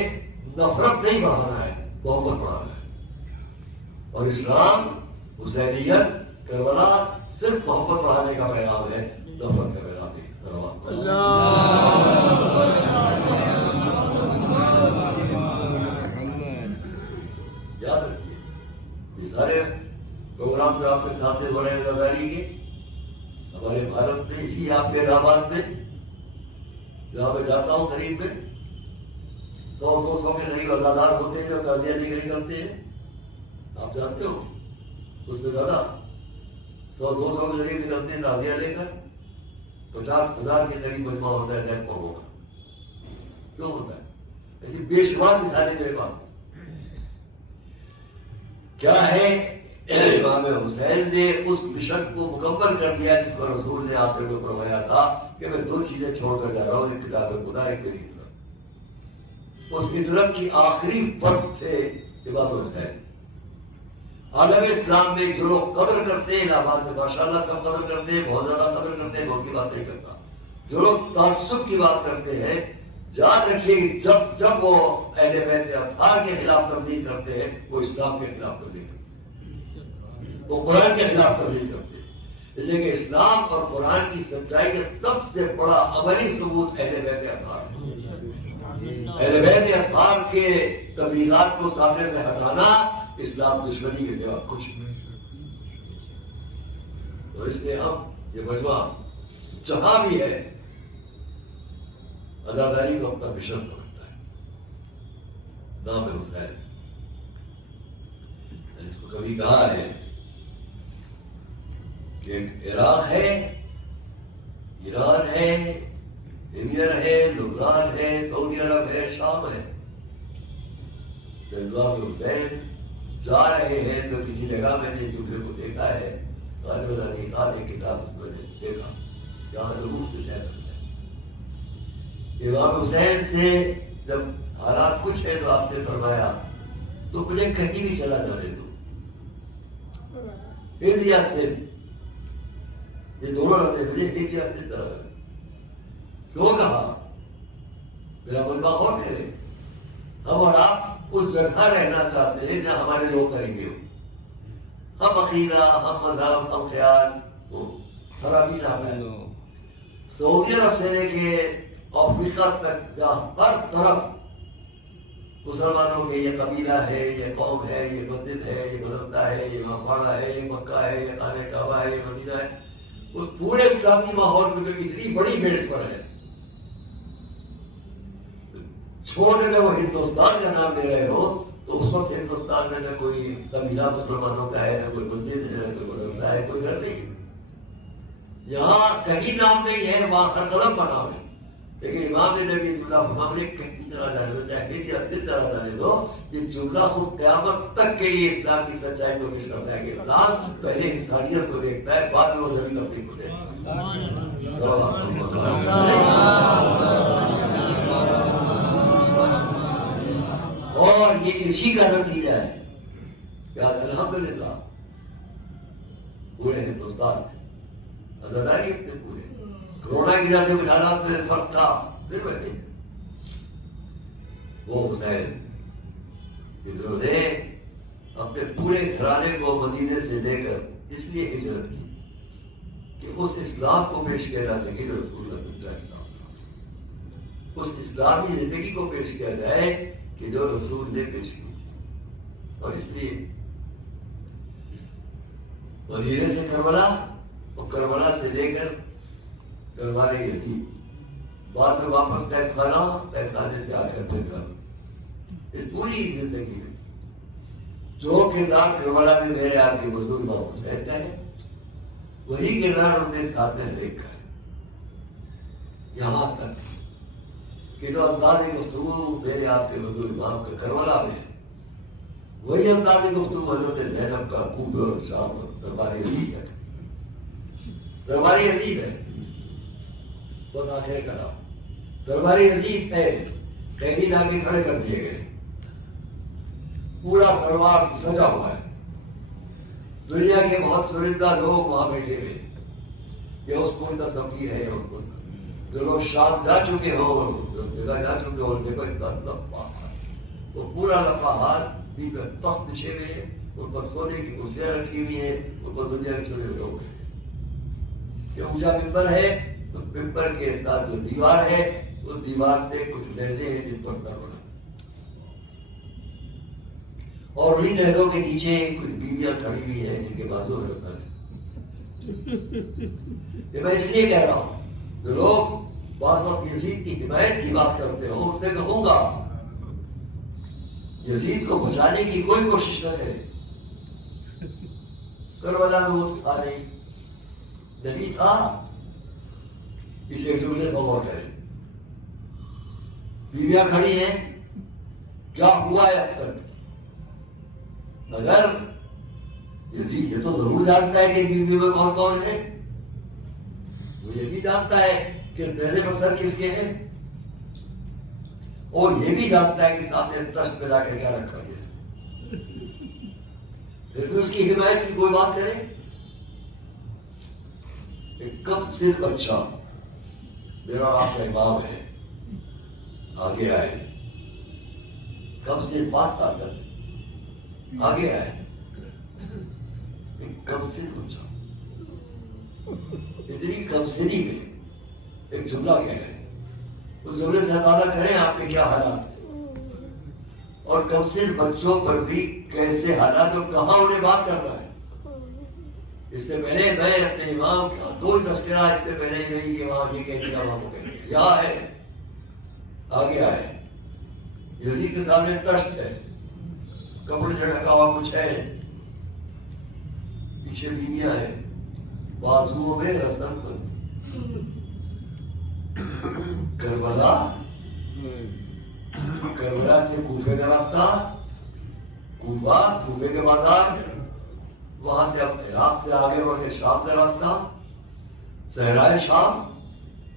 نفرت نہیں بڑھانا ہے، محبت بڑھانا ہے. اور اسلام حسینیت کربلا صرف محبت بڑھانے کا پیغام ہے، نفرت کا پیغام نہیں. یاد رکھیے یہ سارے پروگرام جو آپ کے سامنے ہو رہے ہیں لگانے کے ہمارے بھارت میں اسی آپ کے الہٰباد میں جہاں میں جاتا ہوں قریب میں 100-200 کے قریب ادادار ہوتے ہیں جو تعزیہ لے کر نکلتے ہیں. آپ جانتے ہو اس سے زیادہ 100-200 کے قریب نکلتے ہیں تعزیہ لے کر. 50,000 کے قریب مجمع ہوتا ہے ڈیتھ قوموں کا. کیوں ہوتا ہے؟ ایسی بے شمار مثالیں میرے پاس. کیا ہے امام حسین نے اس مشن کو مکمل کر دیا جس پر رسول نے آپ کو فرمایا تھا کہ میں 2 چیزیں چھوڑ کر جا رہا ہوں، ایک کتاب خدا، ایک میری اطرت. اس اطرت کی آخری فرد تھے امام حسین. عالم اسلام میں جو لوگ قدر کرتے ہیں الہٰباد میں ماشاءاللہ سب قدر کرتے ہیں، بہت زیادہ قدر کرتے ہیں، بہت کی بات نہیں کرتا. جو لوگ تعصب کی بات کرتے ہیں یاد رکھیے جب وہ اہل بیت اطہار کے خلاف تبلیغ کرتے ہیں وہ اسلام کے خلاف تبلیغ کرتے ہیں، وہ قرآن کے خلاف تبلیغ کرتے ہیں. لیکن اسلام اور قرآن کی سچائی کا سب سے بڑا عملی ثبوت اہل بیت اطہار ہے. اہل بیت اطہار کے تبلیغات کو سامنے سے ہٹانا اسلام دشمنی کے سوا کچھ نہیں. تو اس لیے ہم یہ مجمع جہاں بھی ہے اداداری کو اپنا مشن سمجھتا ہے. نام حسین اس کو کبھی کہا ہے کہ عراق ہے، ایران ہے، انڈین ہے، لبنان ہے، سعودی عرب ہے، شام ہے. امام حسین جا رہے ہیں تو کسی جگہ میں نے جملے کو دیکھا ہے، غالب علی خان ایک کتاب اس میں نے دیکھا جہاں لوگوں سے شہر کرتے ہیں. امام حسین سے جب حالات کچھ ہے تو آپ نے فرمایا تو مجھے کہیں بھی چلا جانے دو، انڈیا سے یہ دونوں رہتے مجھے انڈیا سے چلا جانے. کیوں کہا؟ میرا ملبہ اور کرے، ہم اور آپ اس جگہ رہنا چاہتے ہیں جہاں ہمارے لوگ کریں گے. ہم عقیدہ، ہم مذہب، ہم خیال خرابی صاحب ہے. سعودی عرب سے لے کے افریقہ تک جہاں ہر طرف مسلمانوں کے یہ قبیلہ ہے، یہ قوم ہے، یہ مسجد ہے، یہ مدرسہ ہے، یہ مقبرہ ہے، یہ مکہ ہے، یہ خانہ کعبہ ہے، یہ مدینہ ہے، اس پورے اسلامی ماحول میں جو اتنی بڑی بیٹ پر ہے چھوڑ کر وہ ہندوستان کا نام لے رہے ہو تو اس وقت ہندوستان میں نہ کوئی قبیلہ مسلمانوں کا ہے، نہ کوئی مسجد ہے، نہ کوئی مدرسہ ہے، کوئی گھر نہیں. یہاں کہیں نام نہیں ہے، وہاں ہر قدم کا نام ہے. لیکن امام نے جب یہ جملہ فرمایا مجھے کہیں چلا جانے دو، چاہے میری اصل چلا جانے دو، یہ جملہ خود قیامت تک کے لیے اسلام کی سچائی کو پیش کرتا ہے کہ اسلام پہلے انسانیت کو دیکھتا ہے، بعد میں وہ زمین اپنی کو دیکھتا ہے. اور یہ اسی کا نتیجہ ہے کہ آج الحمدللہ پورے ہندوستان میں عزاداری اپنے پورے کورونا کی وجہ سے کچھ حالات میں فرق تھا، پھر ویسے وہ حسین جنہوں نے اپنے پورے گھرانے کو مدینے سے لے کر اس لیے ہجرت کی کہ اس اسلام کو پیش کیا جا سکے جو رسول اللہ سچا اسلام تھا، اس اسلامی زندگی کو پیش کیا جائے کہ جو رسول نے پیش کی. اور اس لیے مدینے سے کربلا اور کربلا سے لے کر کروانے یزید، بعد میں واپس قید خانے سے آ کر پھر گھر، اس پوری زندگی میں جو کردار کربلا میں میرے آپ کے بزرگ امام حسین کا ہے وہی کردار ہم نے ساتھ میں دیکھا ہے. یہاں تک کہ جو انداز گفتگو میرے آپ کے بزرگ امام کا کربلا میں ہے وہی انداز گفتگو حضرت زینب کا کوفہ اور شام دربار یزید ہے. دربار یزید ہے بس آخر کا نام دربار یزید ہے. قیدی لا کے کھڑے کر دیے گئے، پورا دربار سجا ہوا ہے، دنیا کے بہت شرندہ لوگ وہاں بیٹھے ہوئے. یہ اس ملک کا سفیر ہے، اس ملک جو لوگ شام جا چکے ہوں، جگہ جا چکے ہوں، دیکھو اتنا لمبا وہ پورا لمبا ہاتھ بھی تخت بچھے ہوئے ہیں، ان پر سونے کی کرسیاں رکھی ہوئی ہیں، ان پر دنیا کے چھوٹے لوگ ہیں. یہ اونچا ممبر ہے، اس ممبر کے ساتھ جو دیوار ہے اس دیوار سے کچھ لہجے ہیں جن پر سر بنا، اور انہیں لہجوں کے نیچے کچھ بیویاں کھڑی ہوئی ہیں جن کے بازو میں رکھا ہے. یہ میں اس لیے کہہ رہا ہوں جو لوگ بعض وقت یزید کی حمایت کی بات کرتے ہو ان سے کہوں گا یزید کو بچانے کی کوئی کوشش نہ کرے. کربلا میں وہ تھا نہیں، نبی تھا، اس ایک جملے پر غور کریں. بیویاں کھڑی ہیں، کیا ہوا ہے اب تک؟ اگر یزید یہ تو ضرور جانتا ہے کہ بیویوں میں کون کون ہے، وہ یہ بھی جانتا ہے کہ دہنے پر سر کس کے ہیں، اور یہ بھی جانتا ہے کہ سامنے تشت پہ جا کے کیا رکھا گیا ہے. پھر بھی اس کی حمایت کی کوئی بات کرے. ایک کم سے بچہ میرا آپ کا امام ہے، آگے آئے، کم سے 5 سال کا آگے آئے، ایک کم سے بچہ اتنی کم سنی میں ایک جملہ کہہ رہے ہیں، اس جملے سے اندازہ کریں آپ کے کیا حالات ہیں، اور کم سے بچوں پر بھی کیسے حالات اور کہاں انہیں بات کرنا ہے. اس سے پہلے میں اپنے امام کا 2 تذکرہ اس سے پہلے ہی نہیں کہ وہاں یہ کہہ دیا وہاں کو کہہ دیا. یہاں ہے، آگے آئے، یزید کے سامنے تشت ہے، کپڑے سے ڈھکا ہوا کچھ ہے، پیچھے بیویاں ہیں، بازوؤں میں رسم کربلا سے کوفے کا راستہ، کوفے کے بازار، وہاں سے اب عراق سے آگے بڑھ کے شام کا راستہ، صحرائے شام.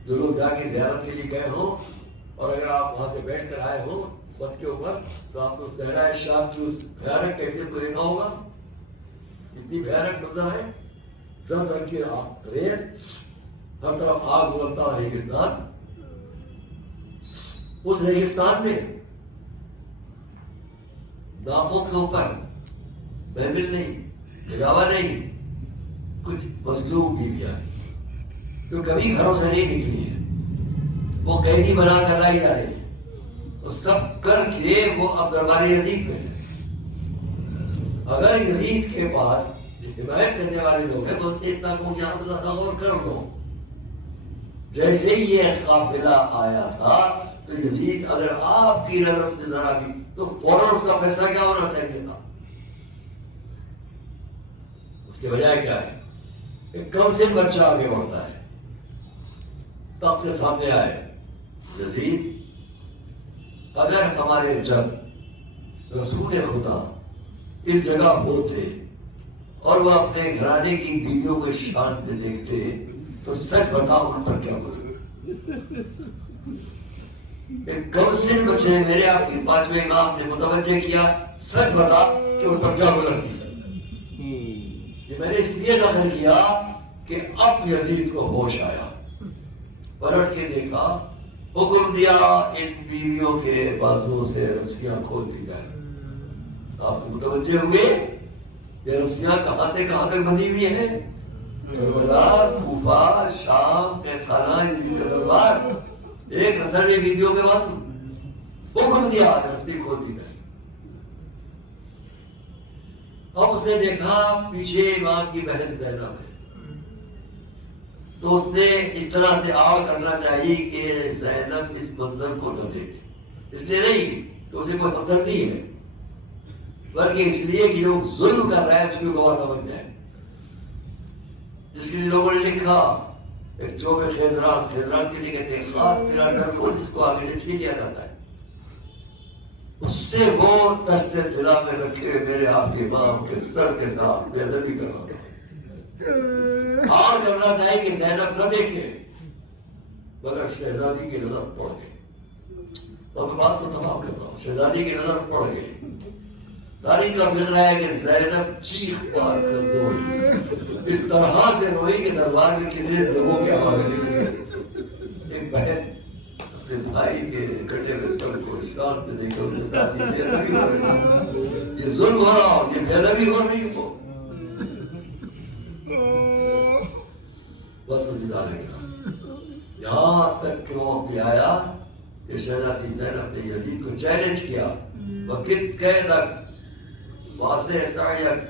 جو لوگ جا کے زیارت کے لیے گئے ہوں اور اگر آپ وہاں سے بیٹھ کر آئے ہوں بس کے اوپر تو آپ کو صحرائے شام کی اس بھیانک کیفیت کو دیکھا ہوگا. اتنی بھیانک منظر ہے، سب رنگ کی ریت، ہر طرف آگ اگلتا ریگستان. اس ریگستان میں دانتوں کے اوپر بیبل نہیں، بجاوا نہیں، کچھ مظلوم بیویاں جو کبھی گھروں سے نہیں نکلی ہیں، وہ قیدی بنا کر لائی جا رہی ہے، وہ سب کر کے وہ اب دربار یزید میں ہے. اگر یزید کے پاس حمایت کرنے والے لوگ ہیں تو اس سے اتنا کو یہاں پر تصور کر لو. جیسے ہی یہ قافلہ آیا تھا تو یزید اگر آپ کی نظر سے ذرا بھی تو فوراً اس کا فیصلہ کیا ہونا چاہیے تھا؟ اس کے بجائے کیا ہے؟ ایک کم سے بچہ آگے بڑھتا ہے، تخت کے سامنے آئے، یزید اگر ہمارے جب رسول خدا اس جگہ ہوتے اور وہ اپنے گھرانے کی بیویوں کو شان سے دیکھتے تو سچ بتاؤ ان پر کیا بولے؟ ایک کونسل بچے نے میرے آپ کی 5ویں امام نے متوجہ کیا، سچ بتا کہ ان پر کیا بولتی ہے۔ یہ میں نے اس لیے نقل کیا کہ اب یزید کو ہوش آیا، پلٹ کے دیکھا، حکم دیا ان بیویوں کے بازو سے رسیاں کھول دی جائیں۔ آپ متوجہ ہوئے یہ رسیاں کہاں سے کہاں تک بنی ہوئی ہیں؟ کربلا، کوفہ، شام، خانہ یزید کا دربار، ایک رسل بیویوں کے بعد حکم دیا رسی کھول دی جائے۔ اب اس نے دیکھا پیچھے امام کی بہن زینب ہے، تو اس نے اس طرح سے آڑ کرنا چاہیے کہ زینب اس منظر کو نہ دیکھے، اس لیے نہیں کہ اسے کوئی ہمدردی ہے، بلکہ اس لیے کہ جو ظلم کر رہا ہے اس کی گواہ نہ بن جائے۔ جس کے لیے لوگوں نے لکھا ایک جو خیزران کسی کہتے ہیں خاص پیراڈر کو جس کو آگے سے چھین لیا جاتا ہے، اس سے وہ دست دلا میں رکھے میرے آپ کے امام کے سر کے ساتھ بے ادبی کر رہا اور کرنا چاہیے کہ زینب نہ دیکھے، مگر شہزادی کی نظر پڑ گئی۔ تو میں بات کو تمام کرتا ہوں، شہزادی کی نظر پڑ گئی۔ تاریخ کا فکر ہے کہ زینب چیخ پار کر روئی، اس طرح سے روئی کہ دربار میں کتنے لوگوں کی آواز نکلی۔ ایک بہن اپنے بھائی کے کٹے ہوئے سر کو اشار سے دیکھ کر بے ادبی ہو رہی، یہ ظلم ہو رہا ہو، یہ بے ادبی ہو رہی ہو، بس مزیدار ہے۔ یہاں تک کہ وہ بھی آیا کہ شہزادی زینب نے یزید کو چیلنج کیا، وقت قیدک واضح سعیک،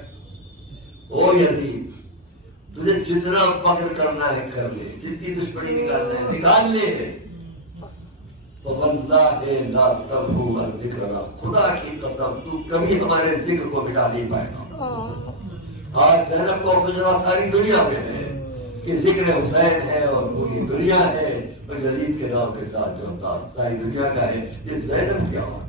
او یزید تجھے جتنا فخر کرنا ہے کر لے، جتنی دشمنی نکالنا ہے نکال لے، فواللہ لا تبہو ذکرنا، خدا کی قسم تو کبھی ہمارے ذکر کو مٹا نہیں پائے گا۔ آج زینب کو گزرا ساری دنیا میں ہے، اس کی ذکر حسین ہے اور پوری دنیا ہے، اور یزید کے نام کے ساتھ جو انداز ساری دنیا کا ہے، یہ زینب کی آواز۔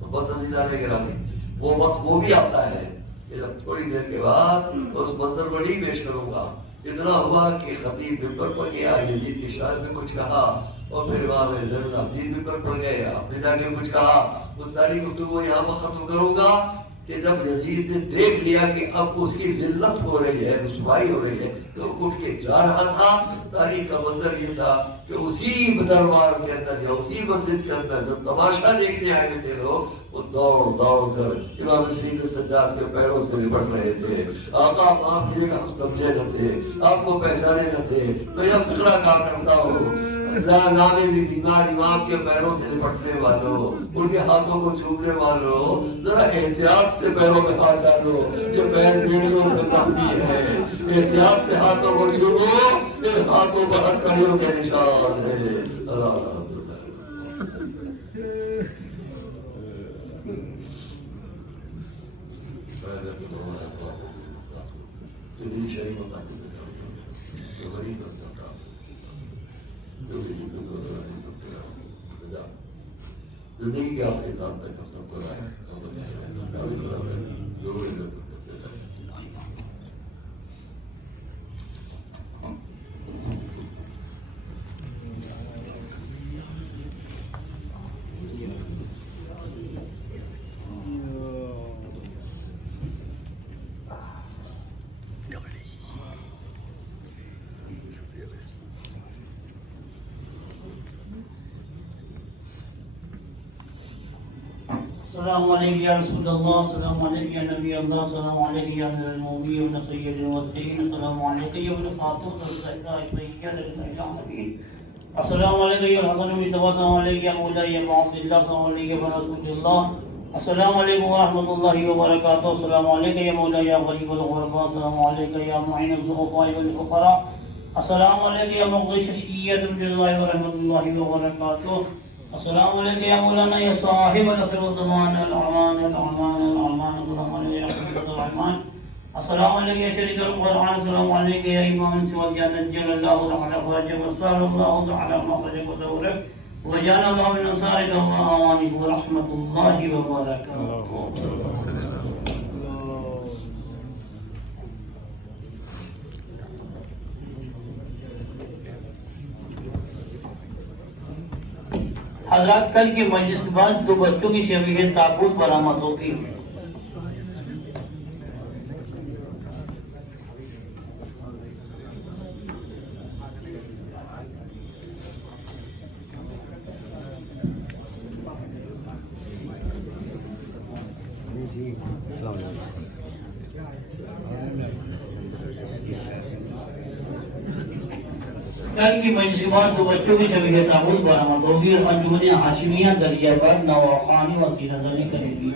تو بس عزیزان گرامی، وہ وقت وہ بھی آتا ہے کہ جب تھوڑی دیر کے بعد اس منظر کو نہیں پیش کروں گا۔ اتنا ہوا کہ خطیب ممبر پر گیا، یزید کی شان میں کچھ کہا، اور پھر امام زین العابدین ممبر پر گئے، آپ نے جا کے کچھ کہا۔ وہ ساری گفتگو یہاں پر ختم کروں گا کہ جب یزید نے دیکھ لیا کہ اب اس کی ذلت ہو رہی ہے، رسوائی ہو رہی ہے، تو اٹھ کے جا رہا تھا۔ تاریخ کا منظر یہ تھا کہ اسی دربار کے اندر یا اسی مسجد کے اندر جو تماشا دیکھنے آئے ہوئے تھے لوگ، وہ دوڑ کر امام سید سجاد کے پیروں سے لپٹ رہے تھے۔ آقا معاف کیجیے گا، ہم سمجھے نہ تھے، آپ کو پہچانے نہ تھے، میں یہ فکرہ کہا کرتا ہوں، نامے بھی بیمار امام کے پیروں سے لپٹنے والوں، ان کے ہاتھوں کو چھونے والوں، ذرا احتیاط سے پیروں میں ہاتھ ڈالو، یہ پیر بیڑیوں سے کمتی ہے، احتیاط سے ہاتھوں کو چھوڑو، ان ہاتھوں پر ہتھکڑیوں کے نشان ہے۔ اللہ زندگی کے آپ کے ساتھ تک سب کو رائے السلام علیکم یا رسول اللہ، السلام علیکم یا نبی اللہ، السلام علیکم یا امیر المومنین و سید المرسلین، السلام علیکم یا ابن فاطمہ الزہراء سیدۃ النبیین، السلام علیکم یا الحسن بن طه، السلام علیکم یا مولا یا عبد اللہ، السلام علیکم یا رسول اللہ، السلام علیکم ورحمۃ اللہ وبرکاتہ، السلام علیکم یا مولا یا غریب الغرباء، السلام علیکم یا معین الضعفاء والفقراء، السلام علیکم یا مغض ششیت اللہ ورحمۃ اللہ وبرکاتہ، السلام علیکم یا مولانا یا صاحب الاخر الزمان العمان العمان العمان السلام علیکم یا حضرت الرحمن السلام علیکم یا شریک القرآن السلام علیکم یا امام سوال یا نجل اللہ تعالی واجب وصال اللہ تعالی مخرج ودورک وجعل الله من انصارك وآوانك ورحمة الله وبركاته. حضرات کل کی مجلس کے بعد 2 بچوں کی شبیہ تابوت برآمد ہوگی. کل کی مجلس کے بعد 2 بچوں کی شبیہ تابوت برآمد ہوگی اور انجمن ہاشمیہ دریا پر نواخانی وسیلہ زنی کرے گی.